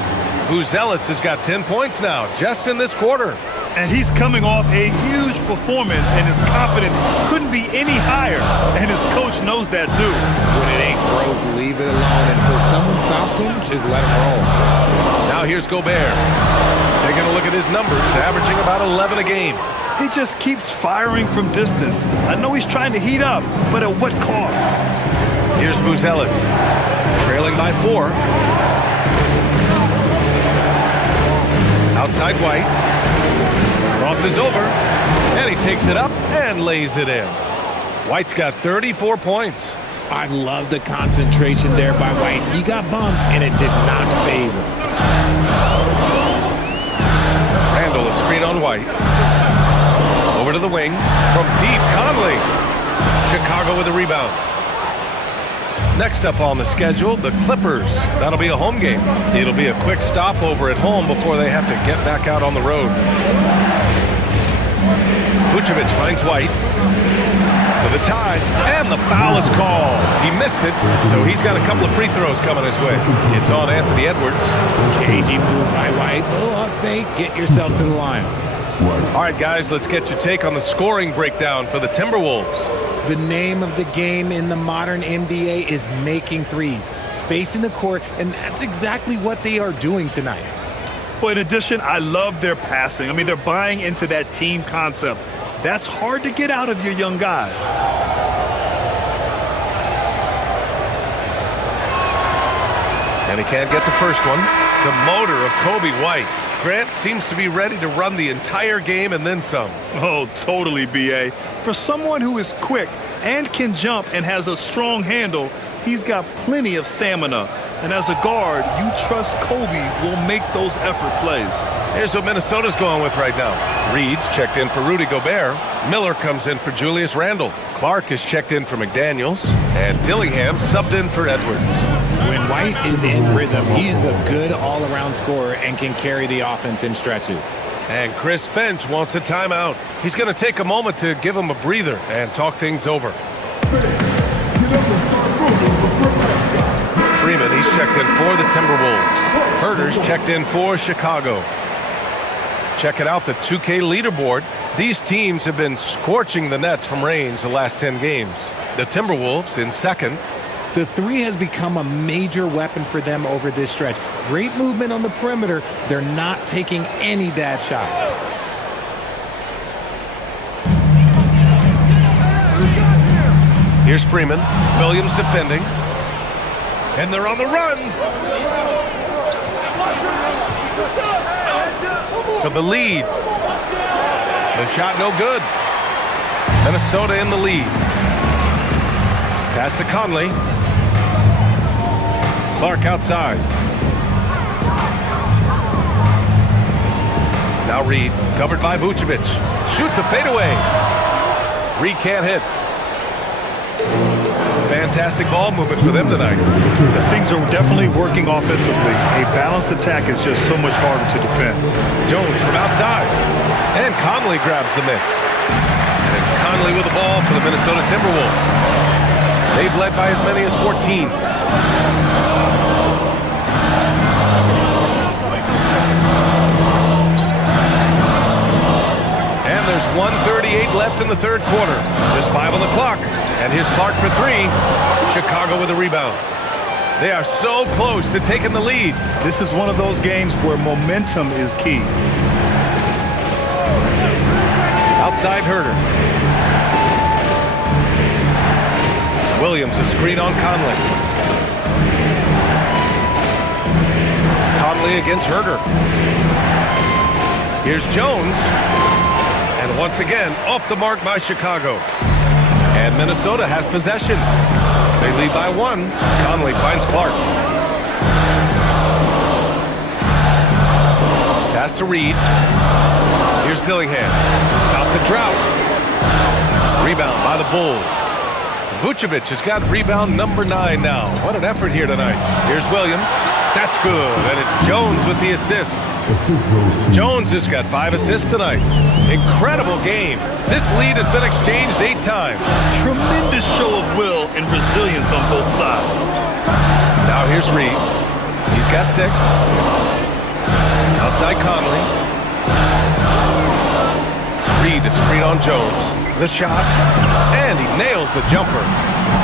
Buzelis has got 10 points now, just in this quarter. And he's coming off a huge performance, and his confidence couldn't be any higher. And his coach knows that, too. When it ain't broke, leave it alone. Until someone stops him, just let him roll. Now here's Gobert. Taking a look at his numbers, averaging about 11 a game. He just keeps firing from distance. I know he's trying to heat up, but at what cost? Here's Buzelis, trailing by 4. Outside White. Crosses over, and he takes it up and lays it in. White's got 34 points. I love the concentration there by White. He got bumped, and it did not faze him. Randall, a screen on White. Over to the wing. From deep, Conley. Chicago with a rebound. Next up on the schedule, the Clippers. That'll be a home game. It'll be a quick stopover at home before they have to get back out on the road. Vucevic finds White. For the tie, and the foul is called. He missed it, so he's got a couple of free throws coming his way. It's on Anthony Edwards. Cagey move by White. Little up fake. Get yourself to the line. All right, guys, let's get your take on the scoring breakdown for the Timberwolves. The name of the game in the modern NBA is making threes, spacing the court, and that's exactly what they are doing tonight. Well, in addition, I love their passing. I mean, they're buying into that team concept. That's hard to get out of your young guys. And he can't get the first one. The motor of Kobe White. Grant seems to be ready to run the entire game and then some. Oh, totally, B.A. For someone who is quick and can jump and has a strong handle, he's got plenty of stamina. And as a guard, you trust Kobe will make those effort plays. Here's what Minnesota's going with right now. Reed's checked in for Rudy Gobert. Miller comes in for Julius Randle. Clark is checked in for McDaniels. And Dillingham subbed in for Edwards. When White is in rhythm, he is a good all-around scorer and can carry the offense in stretches. And Chris Finch wants a timeout. He's going to take a moment to give him a breather and talk things over. Freeman, he's checked in for the Timberwolves. Herter's checked in for Chicago. Checking out the 2K leaderboard. These teams have been scorching the nets from range the last 10 games. The Timberwolves in second. The three has become a major weapon for them over this stretch. Great movement on the perimeter. They're not taking any bad shots. Here's Freeman. Williams defending. And they're on the run. So the lead. The shot no good. Minnesota in the lead. Pass to Conley. Clark outside. Now Reed, covered by Vucevic. Shoots a fadeaway. Reed can't hit. Fantastic ball movement for them tonight. The things are definitely working offensively. A balanced attack is just so much harder to defend. Jones from outside. And Conley grabs the miss. And It's Conley with the ball for the Minnesota Timberwolves. They've led by as many as 14. And there's 1:38 left in the third quarter. Just 5 on the clock. And here's Clark for 3. Chicago with a rebound. They are so close to taking the lead. This is one of those games where momentum is key. Outside Herter. Williams, a screen on Conley. Conley against Herter. Here's Jones. And once again, off the mark by Chicago. And Minnesota has possession. They lead by 1. Conley finds Clark. Pass to Reed. Here's Dillingham. Stop the drought. Rebound by the Bulls. Vucevic has got rebound number 9 now. What an effort here tonight. Here's Williams. That's good. And it's Jones with the assist. Jones has got 5 assists tonight. Incredible game. This lead has been exchanged 8 times. Tremendous show of will and resilience on both sides. Now here's Reed. He's got 6. Outside Conley. Reed to screen on Jones. The shot. And he nails the jumper.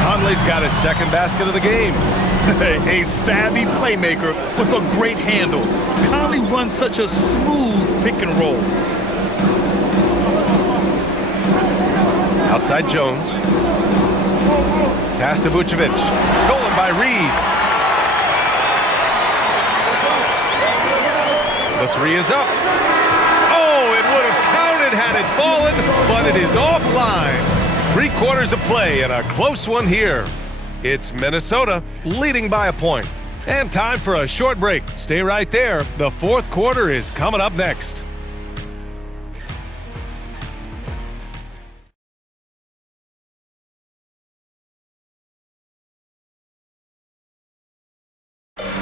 Conley's got his second basket of the game. A savvy playmaker with a great handle. Conley runs such a smooth pick and roll. Outside Jones. Pass to Vucevic. Stolen by Reed. The 3 is up. Oh, it would have counted had it fallen, but it is offline. 3 quarters of play and a close one here. It's Minnesota leading by a point. And time for a short break. Stay right there. The fourth quarter is coming up next.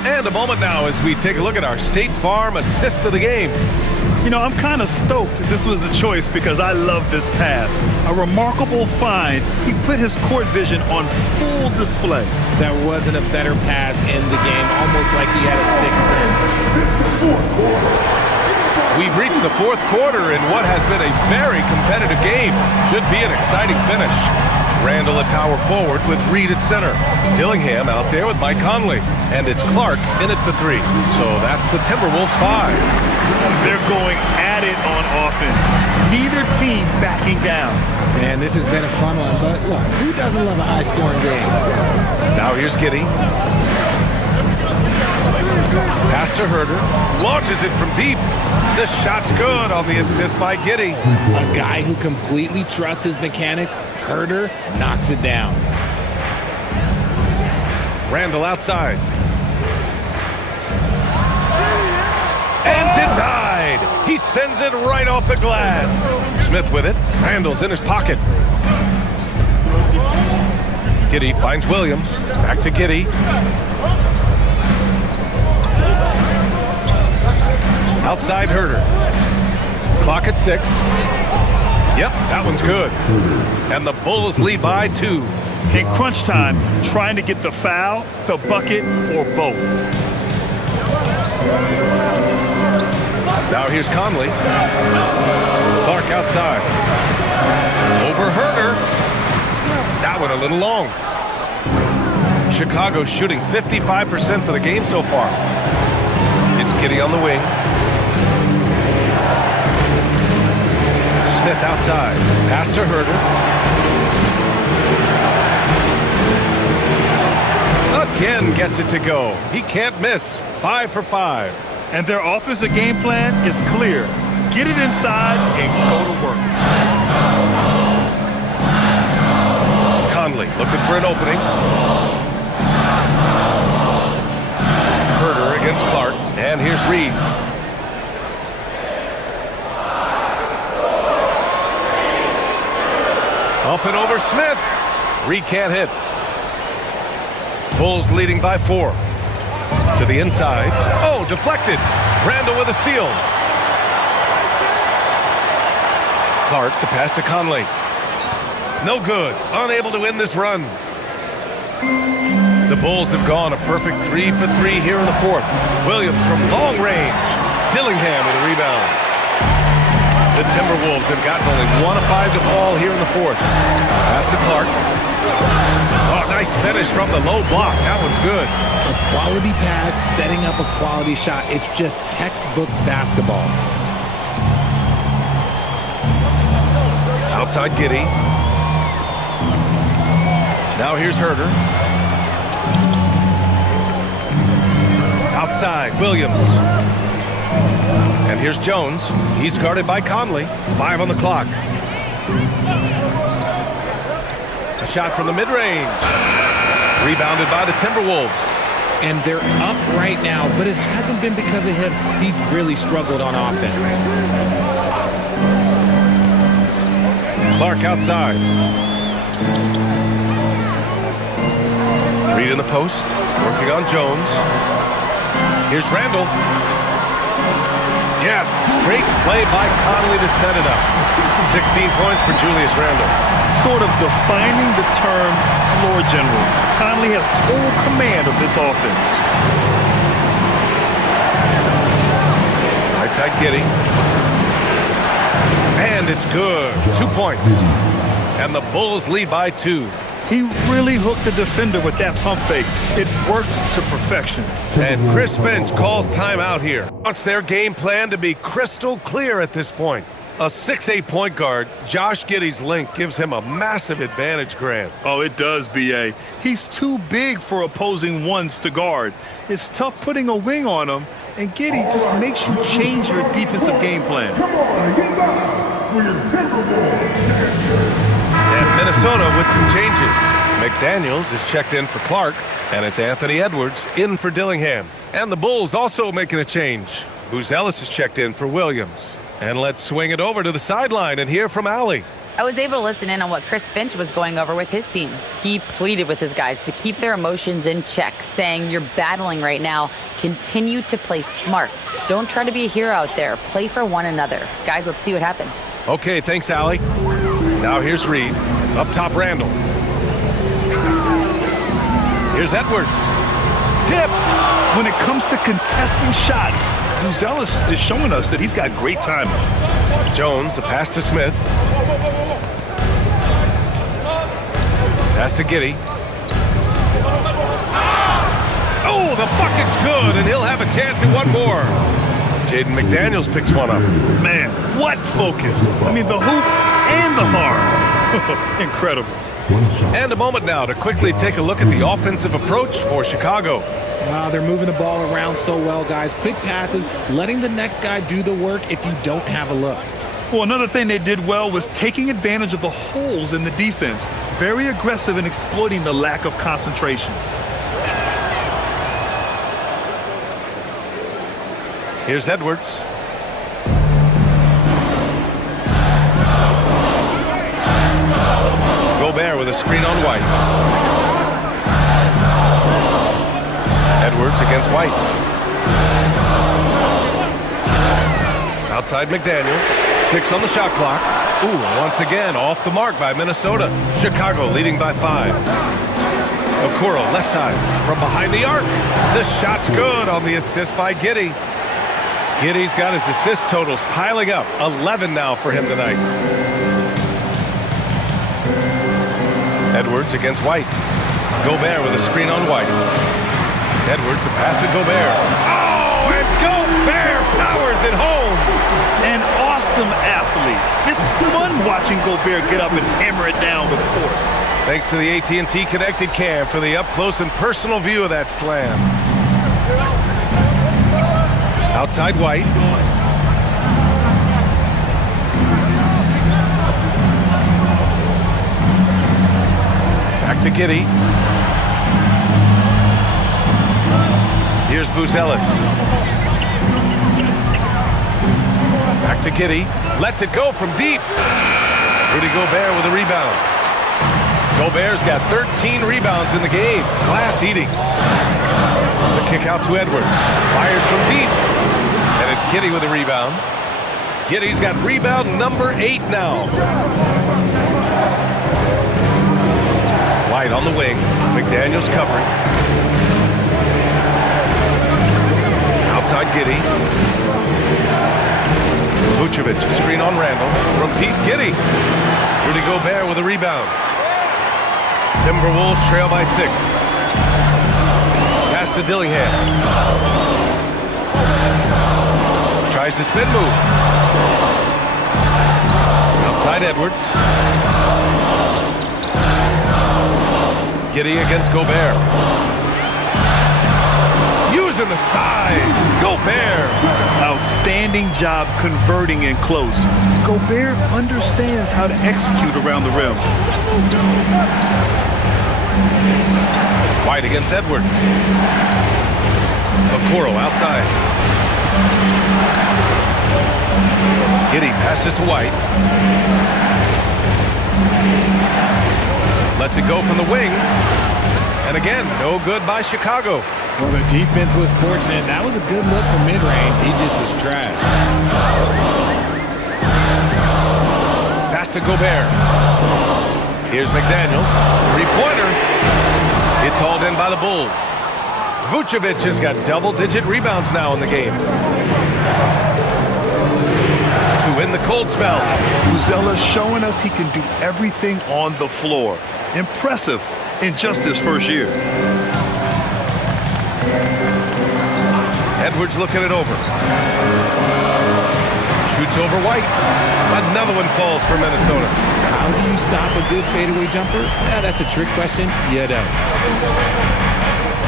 And a moment now as we take a look at our State Farm assist of the game. You know, I'm kind of stoked that this was a choice because I love this pass. A remarkable find. He put his court vision on full display. There wasn't a better pass in the game, almost like he had a sixth sense. We've reached the fourth quarter in what has been a very competitive game. Should be an exciting finish. Randall at power forward with Reed at center. Dillingham out there with Mike Conley. And it's Clark in at the 3. So that's the Timberwolves 5. They're going at it on offense. Neither team backing down. Man, this has been a fun one, but look, who doesn't love a high-scoring game? Now here's Giddey. Pass to Herter. Launches it from deep. The shot's good on the assist by Giddey. A guy who completely trusts his mechanics, Herter, knocks it down. Randall outside. And denied. He sends it right off the glass. Smith with it. Randall's in his pocket. Giddey finds Williams. Back to Giddey. Outside Herter. Clock at 6. Yep, that one's good. And the Bulls lead by 2. In crunch time, trying to get the foul, the bucket, or both. Now here's Conley. Clark outside. Over Herter. That one a little long. Chicago shooting 55% for the game so far. It's Giddey on the wing. Smith outside. Pass to Herter. Again gets it to go. He can't miss. 5 for 5. And their offensive game plan is clear. Get it inside and go to work. Conley looking for an opening. Herter against Clark. And here's Reed. Up and over Smith. Reed can't hit. Bulls leading by 4. To the inside. Oh, deflected. Randall with a steal. Clark, the pass to Conley. No good. Unable to win this run. The Bulls have gone a perfect 3 for 3 here in the fourth. Williams from long range. Dillingham with a rebound. The Timberwolves have gotten only 1 of 5 to fall here in the fourth. Pass to Clark. Oh, nice finish from the low block. That one's good. A quality pass, setting up a quality shot. It's just textbook basketball. Outside Giddey. Now here's Herter. Outside Williams. And here's Jones. He's guarded by Conley. 5 on the clock. A shot from the mid-range. Rebounded by the Timberwolves. And they're up right now, but it hasn't been because of him. He's really struggled on offense. Clark outside. Reed in the post. Working on Jones. Here's Randall. Yes, great play by Conley to set it up. 16 points for Julius Randle. Sort of defining the term floor general. Conley has total command of this offense. Right side Giddey. And it's good. 2 points. And the Bulls lead by 2. He really hooked the defender with that pump fake. It worked to perfection. And Chris Finch calls timeout here. Wants their game plan to be crystal clear at this point. A 6'8" point guard, Josh Giddey's length gives him a massive advantage, Grant. Oh, it does, B.A. He's too big for opposing ones to guard. It's tough putting a wing on him, and Giddey just makes you change your defensive game plan. And Minnesota with some changes. McDaniels is checked in for Clark, and it's Anthony Edwards in for Dillingham. And the Bulls also making a change. Buzelis is checked in for Williams. And let's swing it over to the sideline and hear from Allie. I was able to listen in on what Chris Finch was going over with his team. He pleaded with his guys to keep their emotions in check, saying, "You're battling right now. Continue to play smart. Don't try to be a hero out there. Play for one another." Guys, let's see what happens. Okay, thanks, Allie. Now here's Reed. Up top, Randall. Here's Edwards. Tipped. When it comes to contesting shots, Buzelis is showing us that he's got great timing. Jones, the pass to Smith. Pass to Giddey. Oh, the bucket's good, and he'll have a chance at one more. Jaden McDaniels picks one up. Man, what focus. I mean, the hoop and the heart. Incredible. And a moment now to quickly take a look at the offensive approach for Chicago. Wow, they're moving the ball around so well, guys. Quick passes, letting the next guy do the work if you don't have a look. Well, another thing they did well was taking advantage of the holes in the defense. Very aggressive in exploiting the lack of concentration. Here's Edwards. Gobert with a screen on White. Edwards against White. Outside McDaniels. 6 on the shot clock. Ooh, once again off the mark by Minnesota. Chicago leading by 5. Okoro left side from behind the arc. The shot's good on the assist by Giddey. Giddey's got his assist totals piling up. 11 now for him tonight. Edwards against White. Gobert with a screen on White. Edwards, the pass to Gobert. Oh, and Gobert powers it home. An awesome athlete. It's fun watching Gobert get up and hammer it down with force. Thanks to the AT&T Connected Cam for the up-close and personal view of that slam. Outside White. Back to Giddey. Here's Buzelis. Back to Giddey. Lets it go from deep. Rudy Gobert with a rebound. Gobert's got 13 rebounds in the game. Glass eating. The kick out to Edwards. Fires from deep. And it's Giddey with a rebound. Giddey's got rebound number 8 now. White on the wing. McDaniels covering. Outside Giddey. Vucevic, screen on Randall. From Pete Giddey. Rudy Gobert with a rebound. Timberwolves trail by 6. Pass to Dillingham. Tries to spin move. Outside Edwards. Giddey against Gobert. Using the size. Gobert. Outstanding job converting in close. Gobert understands how to execute around the rim. White against Edwards. Okoro outside. Giddey passes to White. Lets it go from the wing. And again, no good by Chicago. Well, the defense was fortunate. That was a good look from mid-range. He just was trash. Pass to Gobert. Here's McDaniels. Three-pointer. It's hauled in by the Bulls. Vucevic has got double-digit rebounds now in the game. To win the cold spell. Buzella's showing us he can do everything on the floor. Impressive in just his first year. Edwards looking it over. Shoots over White. Another one falls for Minnesota. How do you stop a good fadeaway jumper? Yeah, that's a trick question. You don't.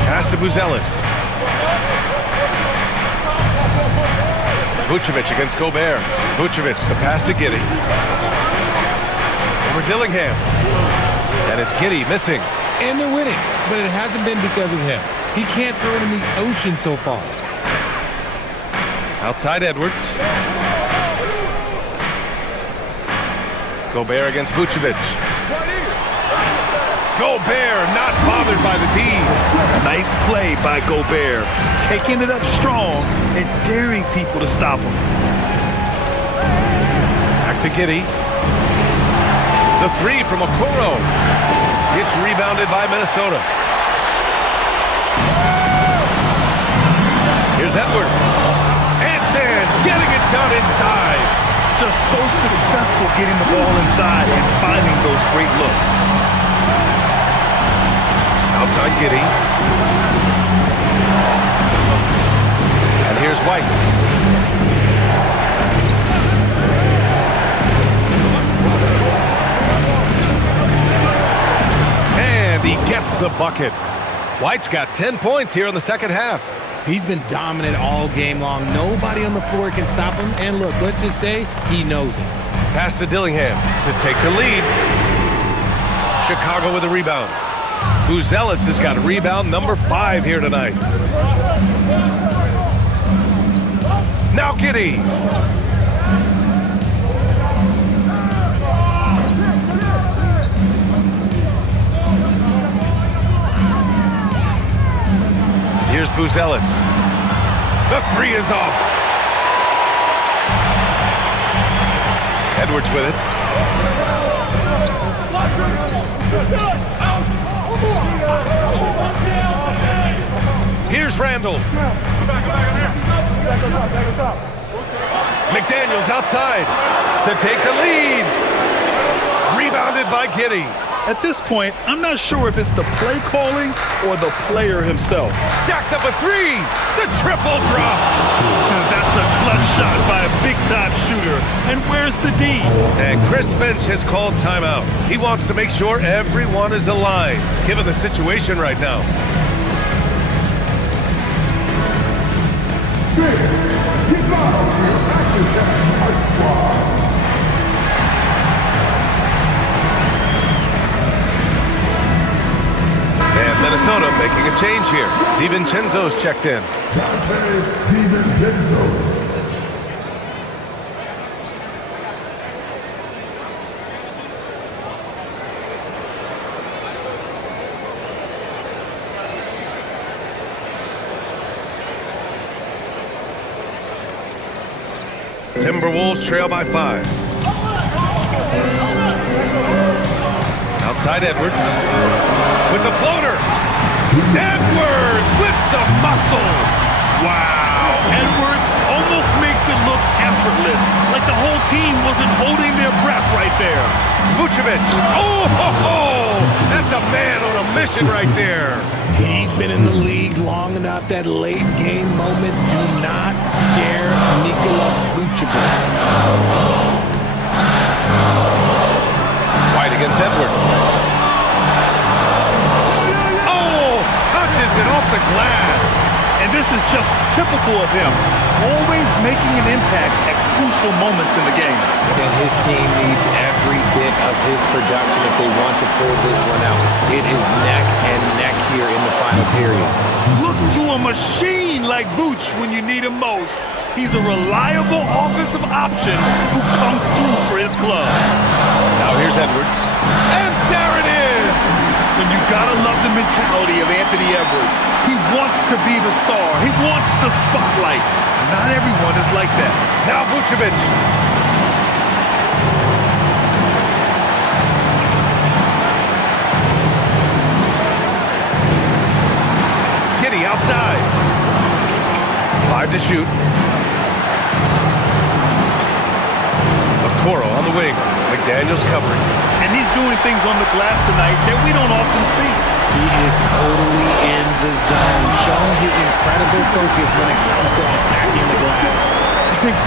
Pass to Buzelis. Vucevic against Gobert. Vucevic, the pass to Giddey. Over Dillingham. And it's Giddey missing. And they're winning, but it hasn't been because of him. He can't throw it in the ocean so far. Outside Edwards. Gobert against Vucevic. Gobert not bothered by the D. Nice play by Gobert. Taking it up strong and daring people to stop him. Back to Giddey. The three from Okoro. It's rebounded by Minnesota. Here's Edwards. And then getting it done inside. Just so successful getting the ball inside and finding those great looks. Outside Giddey. And here's White. And he gets the bucket. White's got 10 points here in the second half. He's been dominant all game long. Nobody on the floor can stop him. And look, let's just say he knows it. Pass to Dillingham to take the lead. Chicago with a rebound. Buzelis has got rebound number 5 here tonight. Now Giddey. Here's Buzelis. The three is off. Edwards with it. Here's Randall. McDaniels outside to take the lead. Rebounded by Giddey. At this point, I'm not sure if it's the play calling or the player himself. Jacks up a three. The triple drop. That's a clutch shot by a big-time shooter. And where's the D? And Chris Finch has called timeout. He wants to make sure everyone is aligned, given the situation right now. And Minnesota making a change here. DiVincenzo's checked in. Timberwolves trail by 5. Outside Edwards. with the floater. Edwards with some muscle. Wow. Edwards almost makes it look effortless, like the whole team wasn't holding their breath right there. Vucevic. Oh, ho, ho. That's a man on a mission right there. He's been in the league long enough that late game moments do not scare Nikola Vucevic. White against Edwards. Oh, touches it off the glass. And this is just typical of him, always making an impact at crucial moments in the game. And his team needs every bit of his production if they want to pull this one out. It is neck and neck here in the final period. Look to a machine like Vooch when you need him most. He's a reliable offensive option who comes through for his club. Now here's Edwards. And there it is! And you gotta love the mentality of Anthony Edwards. He wants to be the star. He wants the spotlight. Not everyone is like that. Now Vucevic. Giddy outside. 5 to shoot. Okoro on the wing. McDaniels covering. And he's doing things on the glass tonight that we don't often see. He is totally in the zone, showing his incredible focus when it comes to attacking the glass.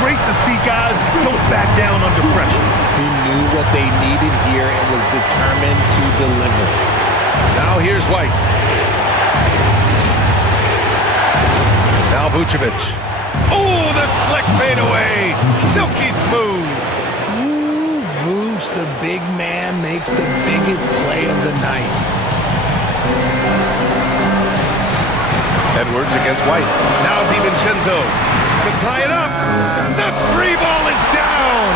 Great to see guys don't back down under pressure. He knew what they needed here and was determined to deliver. Now here's White. Now Vucevic. Oh, the slick fadeaway. Silky smooth. Ooh, Vooch, the big man, makes the biggest play of the night. Edwards against White. Now DiVincenzo to tie it up. The 3-ball is down.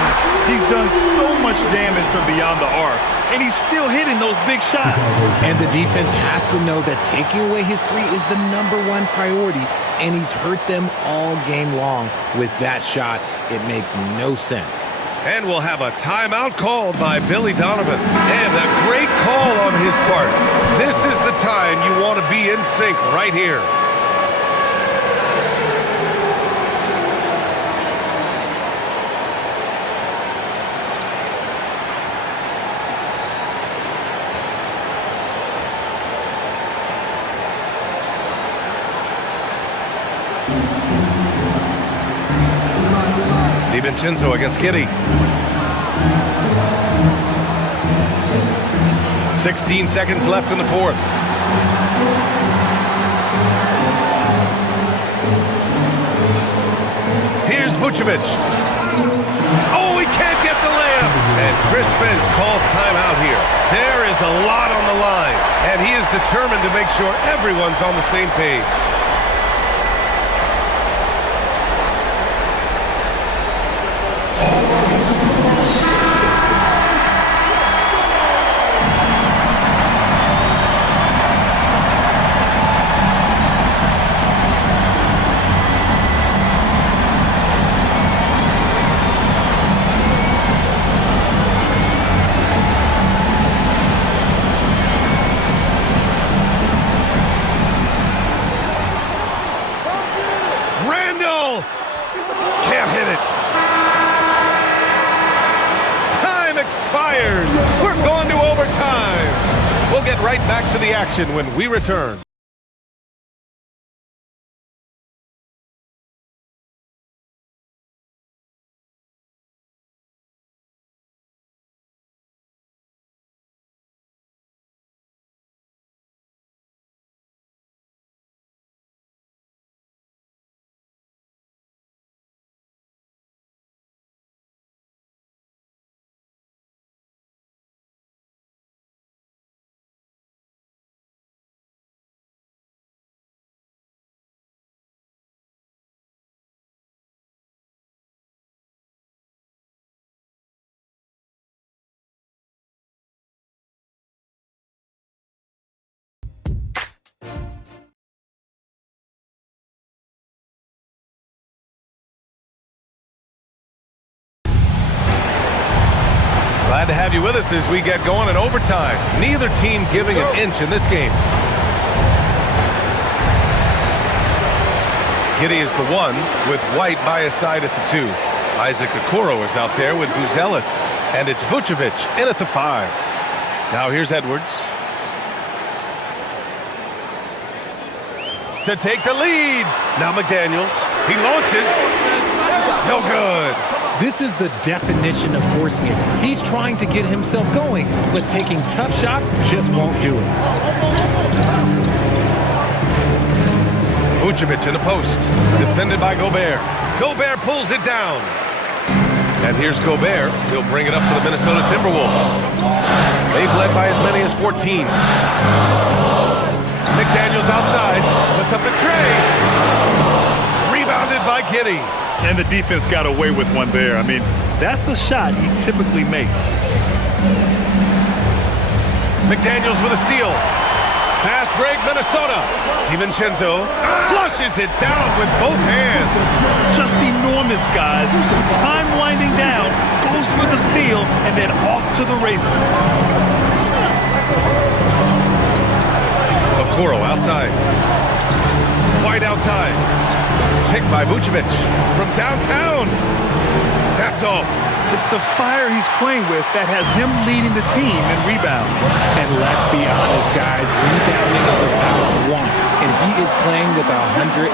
He's done so much damage from beyond the arc, and he's still hitting those big shots. And the defense has to know that taking away his three is the #1 priority, and he's hurt them all game long. With that shot, it makes no sense. And we'll have a timeout called by Billy Donovan. And a great call on his part. This is the time you want to be in sync right here. DiVincenzo against Giddy. 16 seconds left in the fourth. Here's Vucevic. Oh, he can't get the layup. And Chris Finch calls timeout here. There is a lot on the line, and he is determined to make sure everyone's on the same page. Can't hit it. Time expires. We're going to overtime. We'll get right back to the action when we return. Glad to have you with us as we get going in overtime. Neither team giving an inch in this game. Giddey is the 1 with White by his side at the 2. Isaac Okoro is out there with Buzelis. And it's Vucevic in at the 5. Now here's Edwards. To take the lead. Now McDaniels. He launches. No good. This is the definition of forcing it. He's trying to get himself going, but taking tough shots just won't do it. Vucevic in the post. Defended by Gobert. Gobert pulls it down. And here's Gobert. He'll bring it up for the Minnesota Timberwolves. They've led by as many as 14. McDaniels outside. Puts up the tray. Rebounded by Giddey. And the defense got away with one there. I mean, that's a shot he typically makes. McDaniels with a steal. Fast break, Minnesota. DiVincenzo flushes it down with both hands. Just enormous, guys. Time winding down, goes for the steal, and then off to the races. Okoro outside. White outside. Picked by Vucevic from downtown. That's off. It's the fire he's playing with that has him leading the team in rebounds. And let's be honest, guys, rebounding is about want, and he is playing with 110%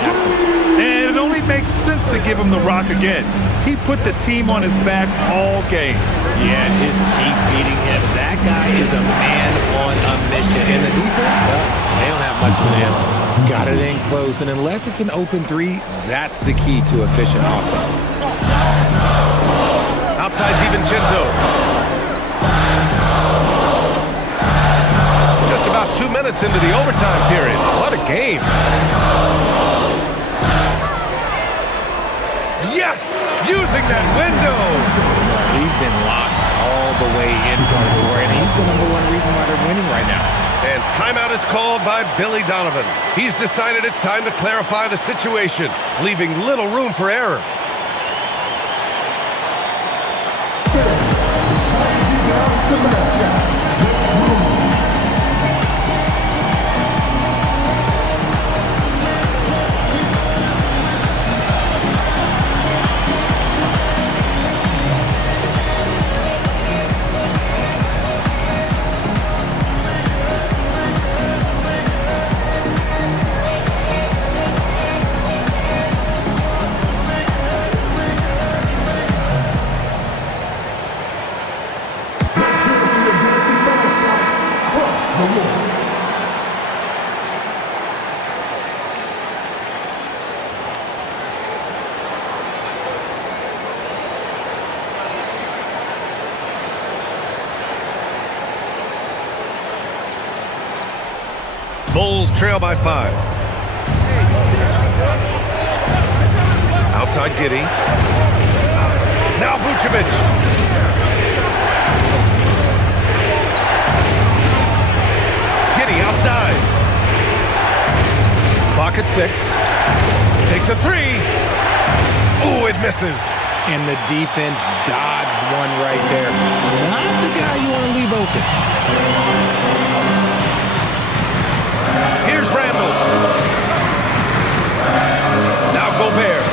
effort. And it only makes sense to give him the rock again. He put the team on his back all game. Yeah, just keep feeding him. That guy is a man on a mission. And the defense, well, they don't have much of an answer. Got it in close, and unless it's an open 3, that's the key to efficient offense. Outside DiVincenzo. Just about 2 minutes into the overtime period. What a game. Yes! Using that window. He's been locked all the way in from the floor, and he's the #1 reason why they're winning right now. And timeout is called by Billy Donovan. He's decided it's time to clarify the situation, leaving little room for error. Bulls trail by 5. Outside Giddey. Now Vucevic. Giddey outside. Clock at 6. Takes a 3. Ooh, it misses. And the defense dodged one right there. Not the guy you want to leave open. Here's Randall. Now Gobert.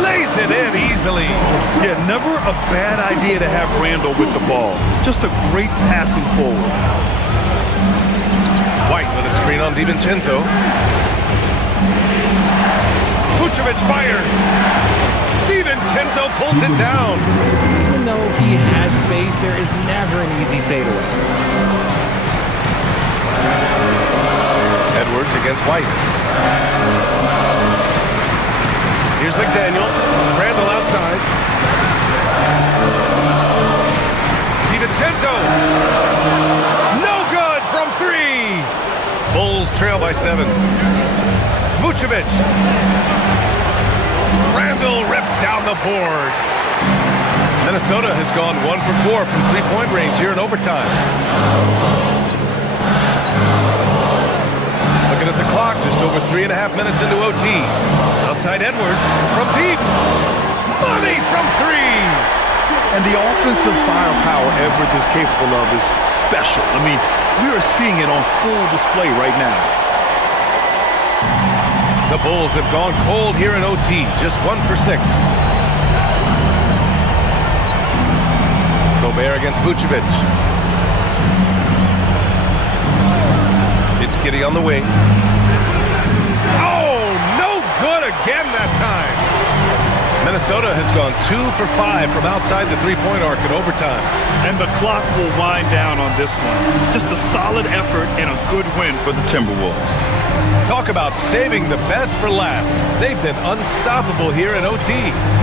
Lays it in easily. Yeah, never a bad idea to have Randall with the ball. Just a great passing forward. White with a screen on DiVincenzo. Vucevic fires. DiVincenzo pulls it down. Even though he had space, there is never an easy fadeaway. Edwards against White. Here's McDaniels. Randall outside. DiVincenzo. No good from 3. Bulls trail by 7. Vucevic. Randall rips down the board. Minnesota has gone 1 for 4 from three-point range here in overtime. Looking at the clock, just over 3.5 minutes into OT. Outside Edwards from deep. Money from 3. And the offensive firepower Edwards is capable of is special. I mean, we are seeing it on full display right now. The Bulls have gone cold here in OT, just 1 for 6. Gobert against Vucevic. It's Giddey on the wing. Oh, no good again that time. Minnesota has gone 2 for 5 from outside the three-point arc in overtime. And the clock will wind down on this one. Just a solid effort and a good win for the Timberwolves. Talk about saving the best for last. They've been unstoppable here in OT.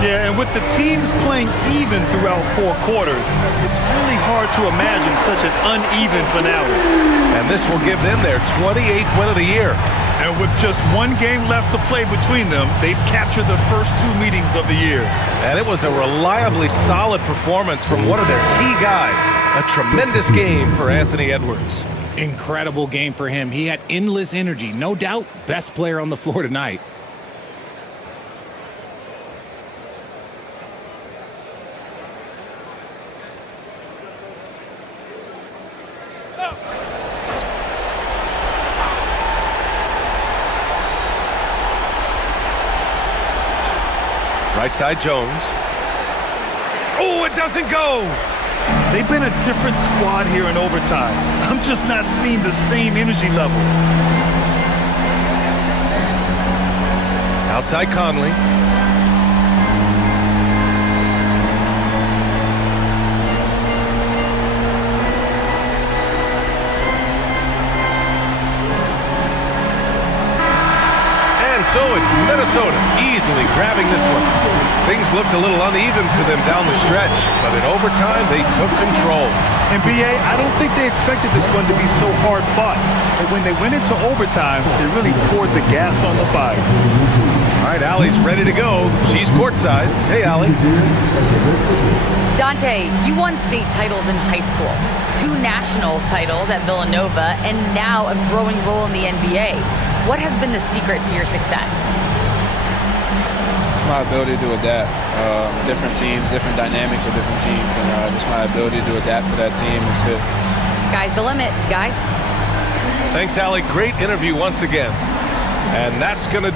Yeah, and with the teams playing even throughout 4 quarters, it's really hard to imagine such an uneven finale. And this will give them their 28th win of the year. And with just 1 game left to play between them, they've captured the first 2 meetings of the year. And it was a reliably solid performance from one of their key guys. A tremendous game for Anthony Edwards. Incredible game for him. He had endless energy. No doubt, best player on the floor tonight. Right side Jones. Oh, it doesn't go. They've been a different squad here in overtime. I'm just not seeing the same energy level. Outside Conley. And so it's Minnesota easily grabbing this one. Things looked a little uneven for them down the stretch, but in overtime, they took control. NBA, I don't think they expected this one to be so hard fought. But when they went into overtime, they really poured the gas on the fire. All right, Allie's ready to go. She's courtside. Hey, Allie. Dante, you won state titles in high school, 2 national titles at Villanova, and now a growing role in the NBA. What has been the secret to your success? My ability to adapt. Different teams, different dynamics of different teams, and just my ability to adapt to that team and fit. Sky's the limit, guys. Thanks, Allie. Great interview once again. And that's going to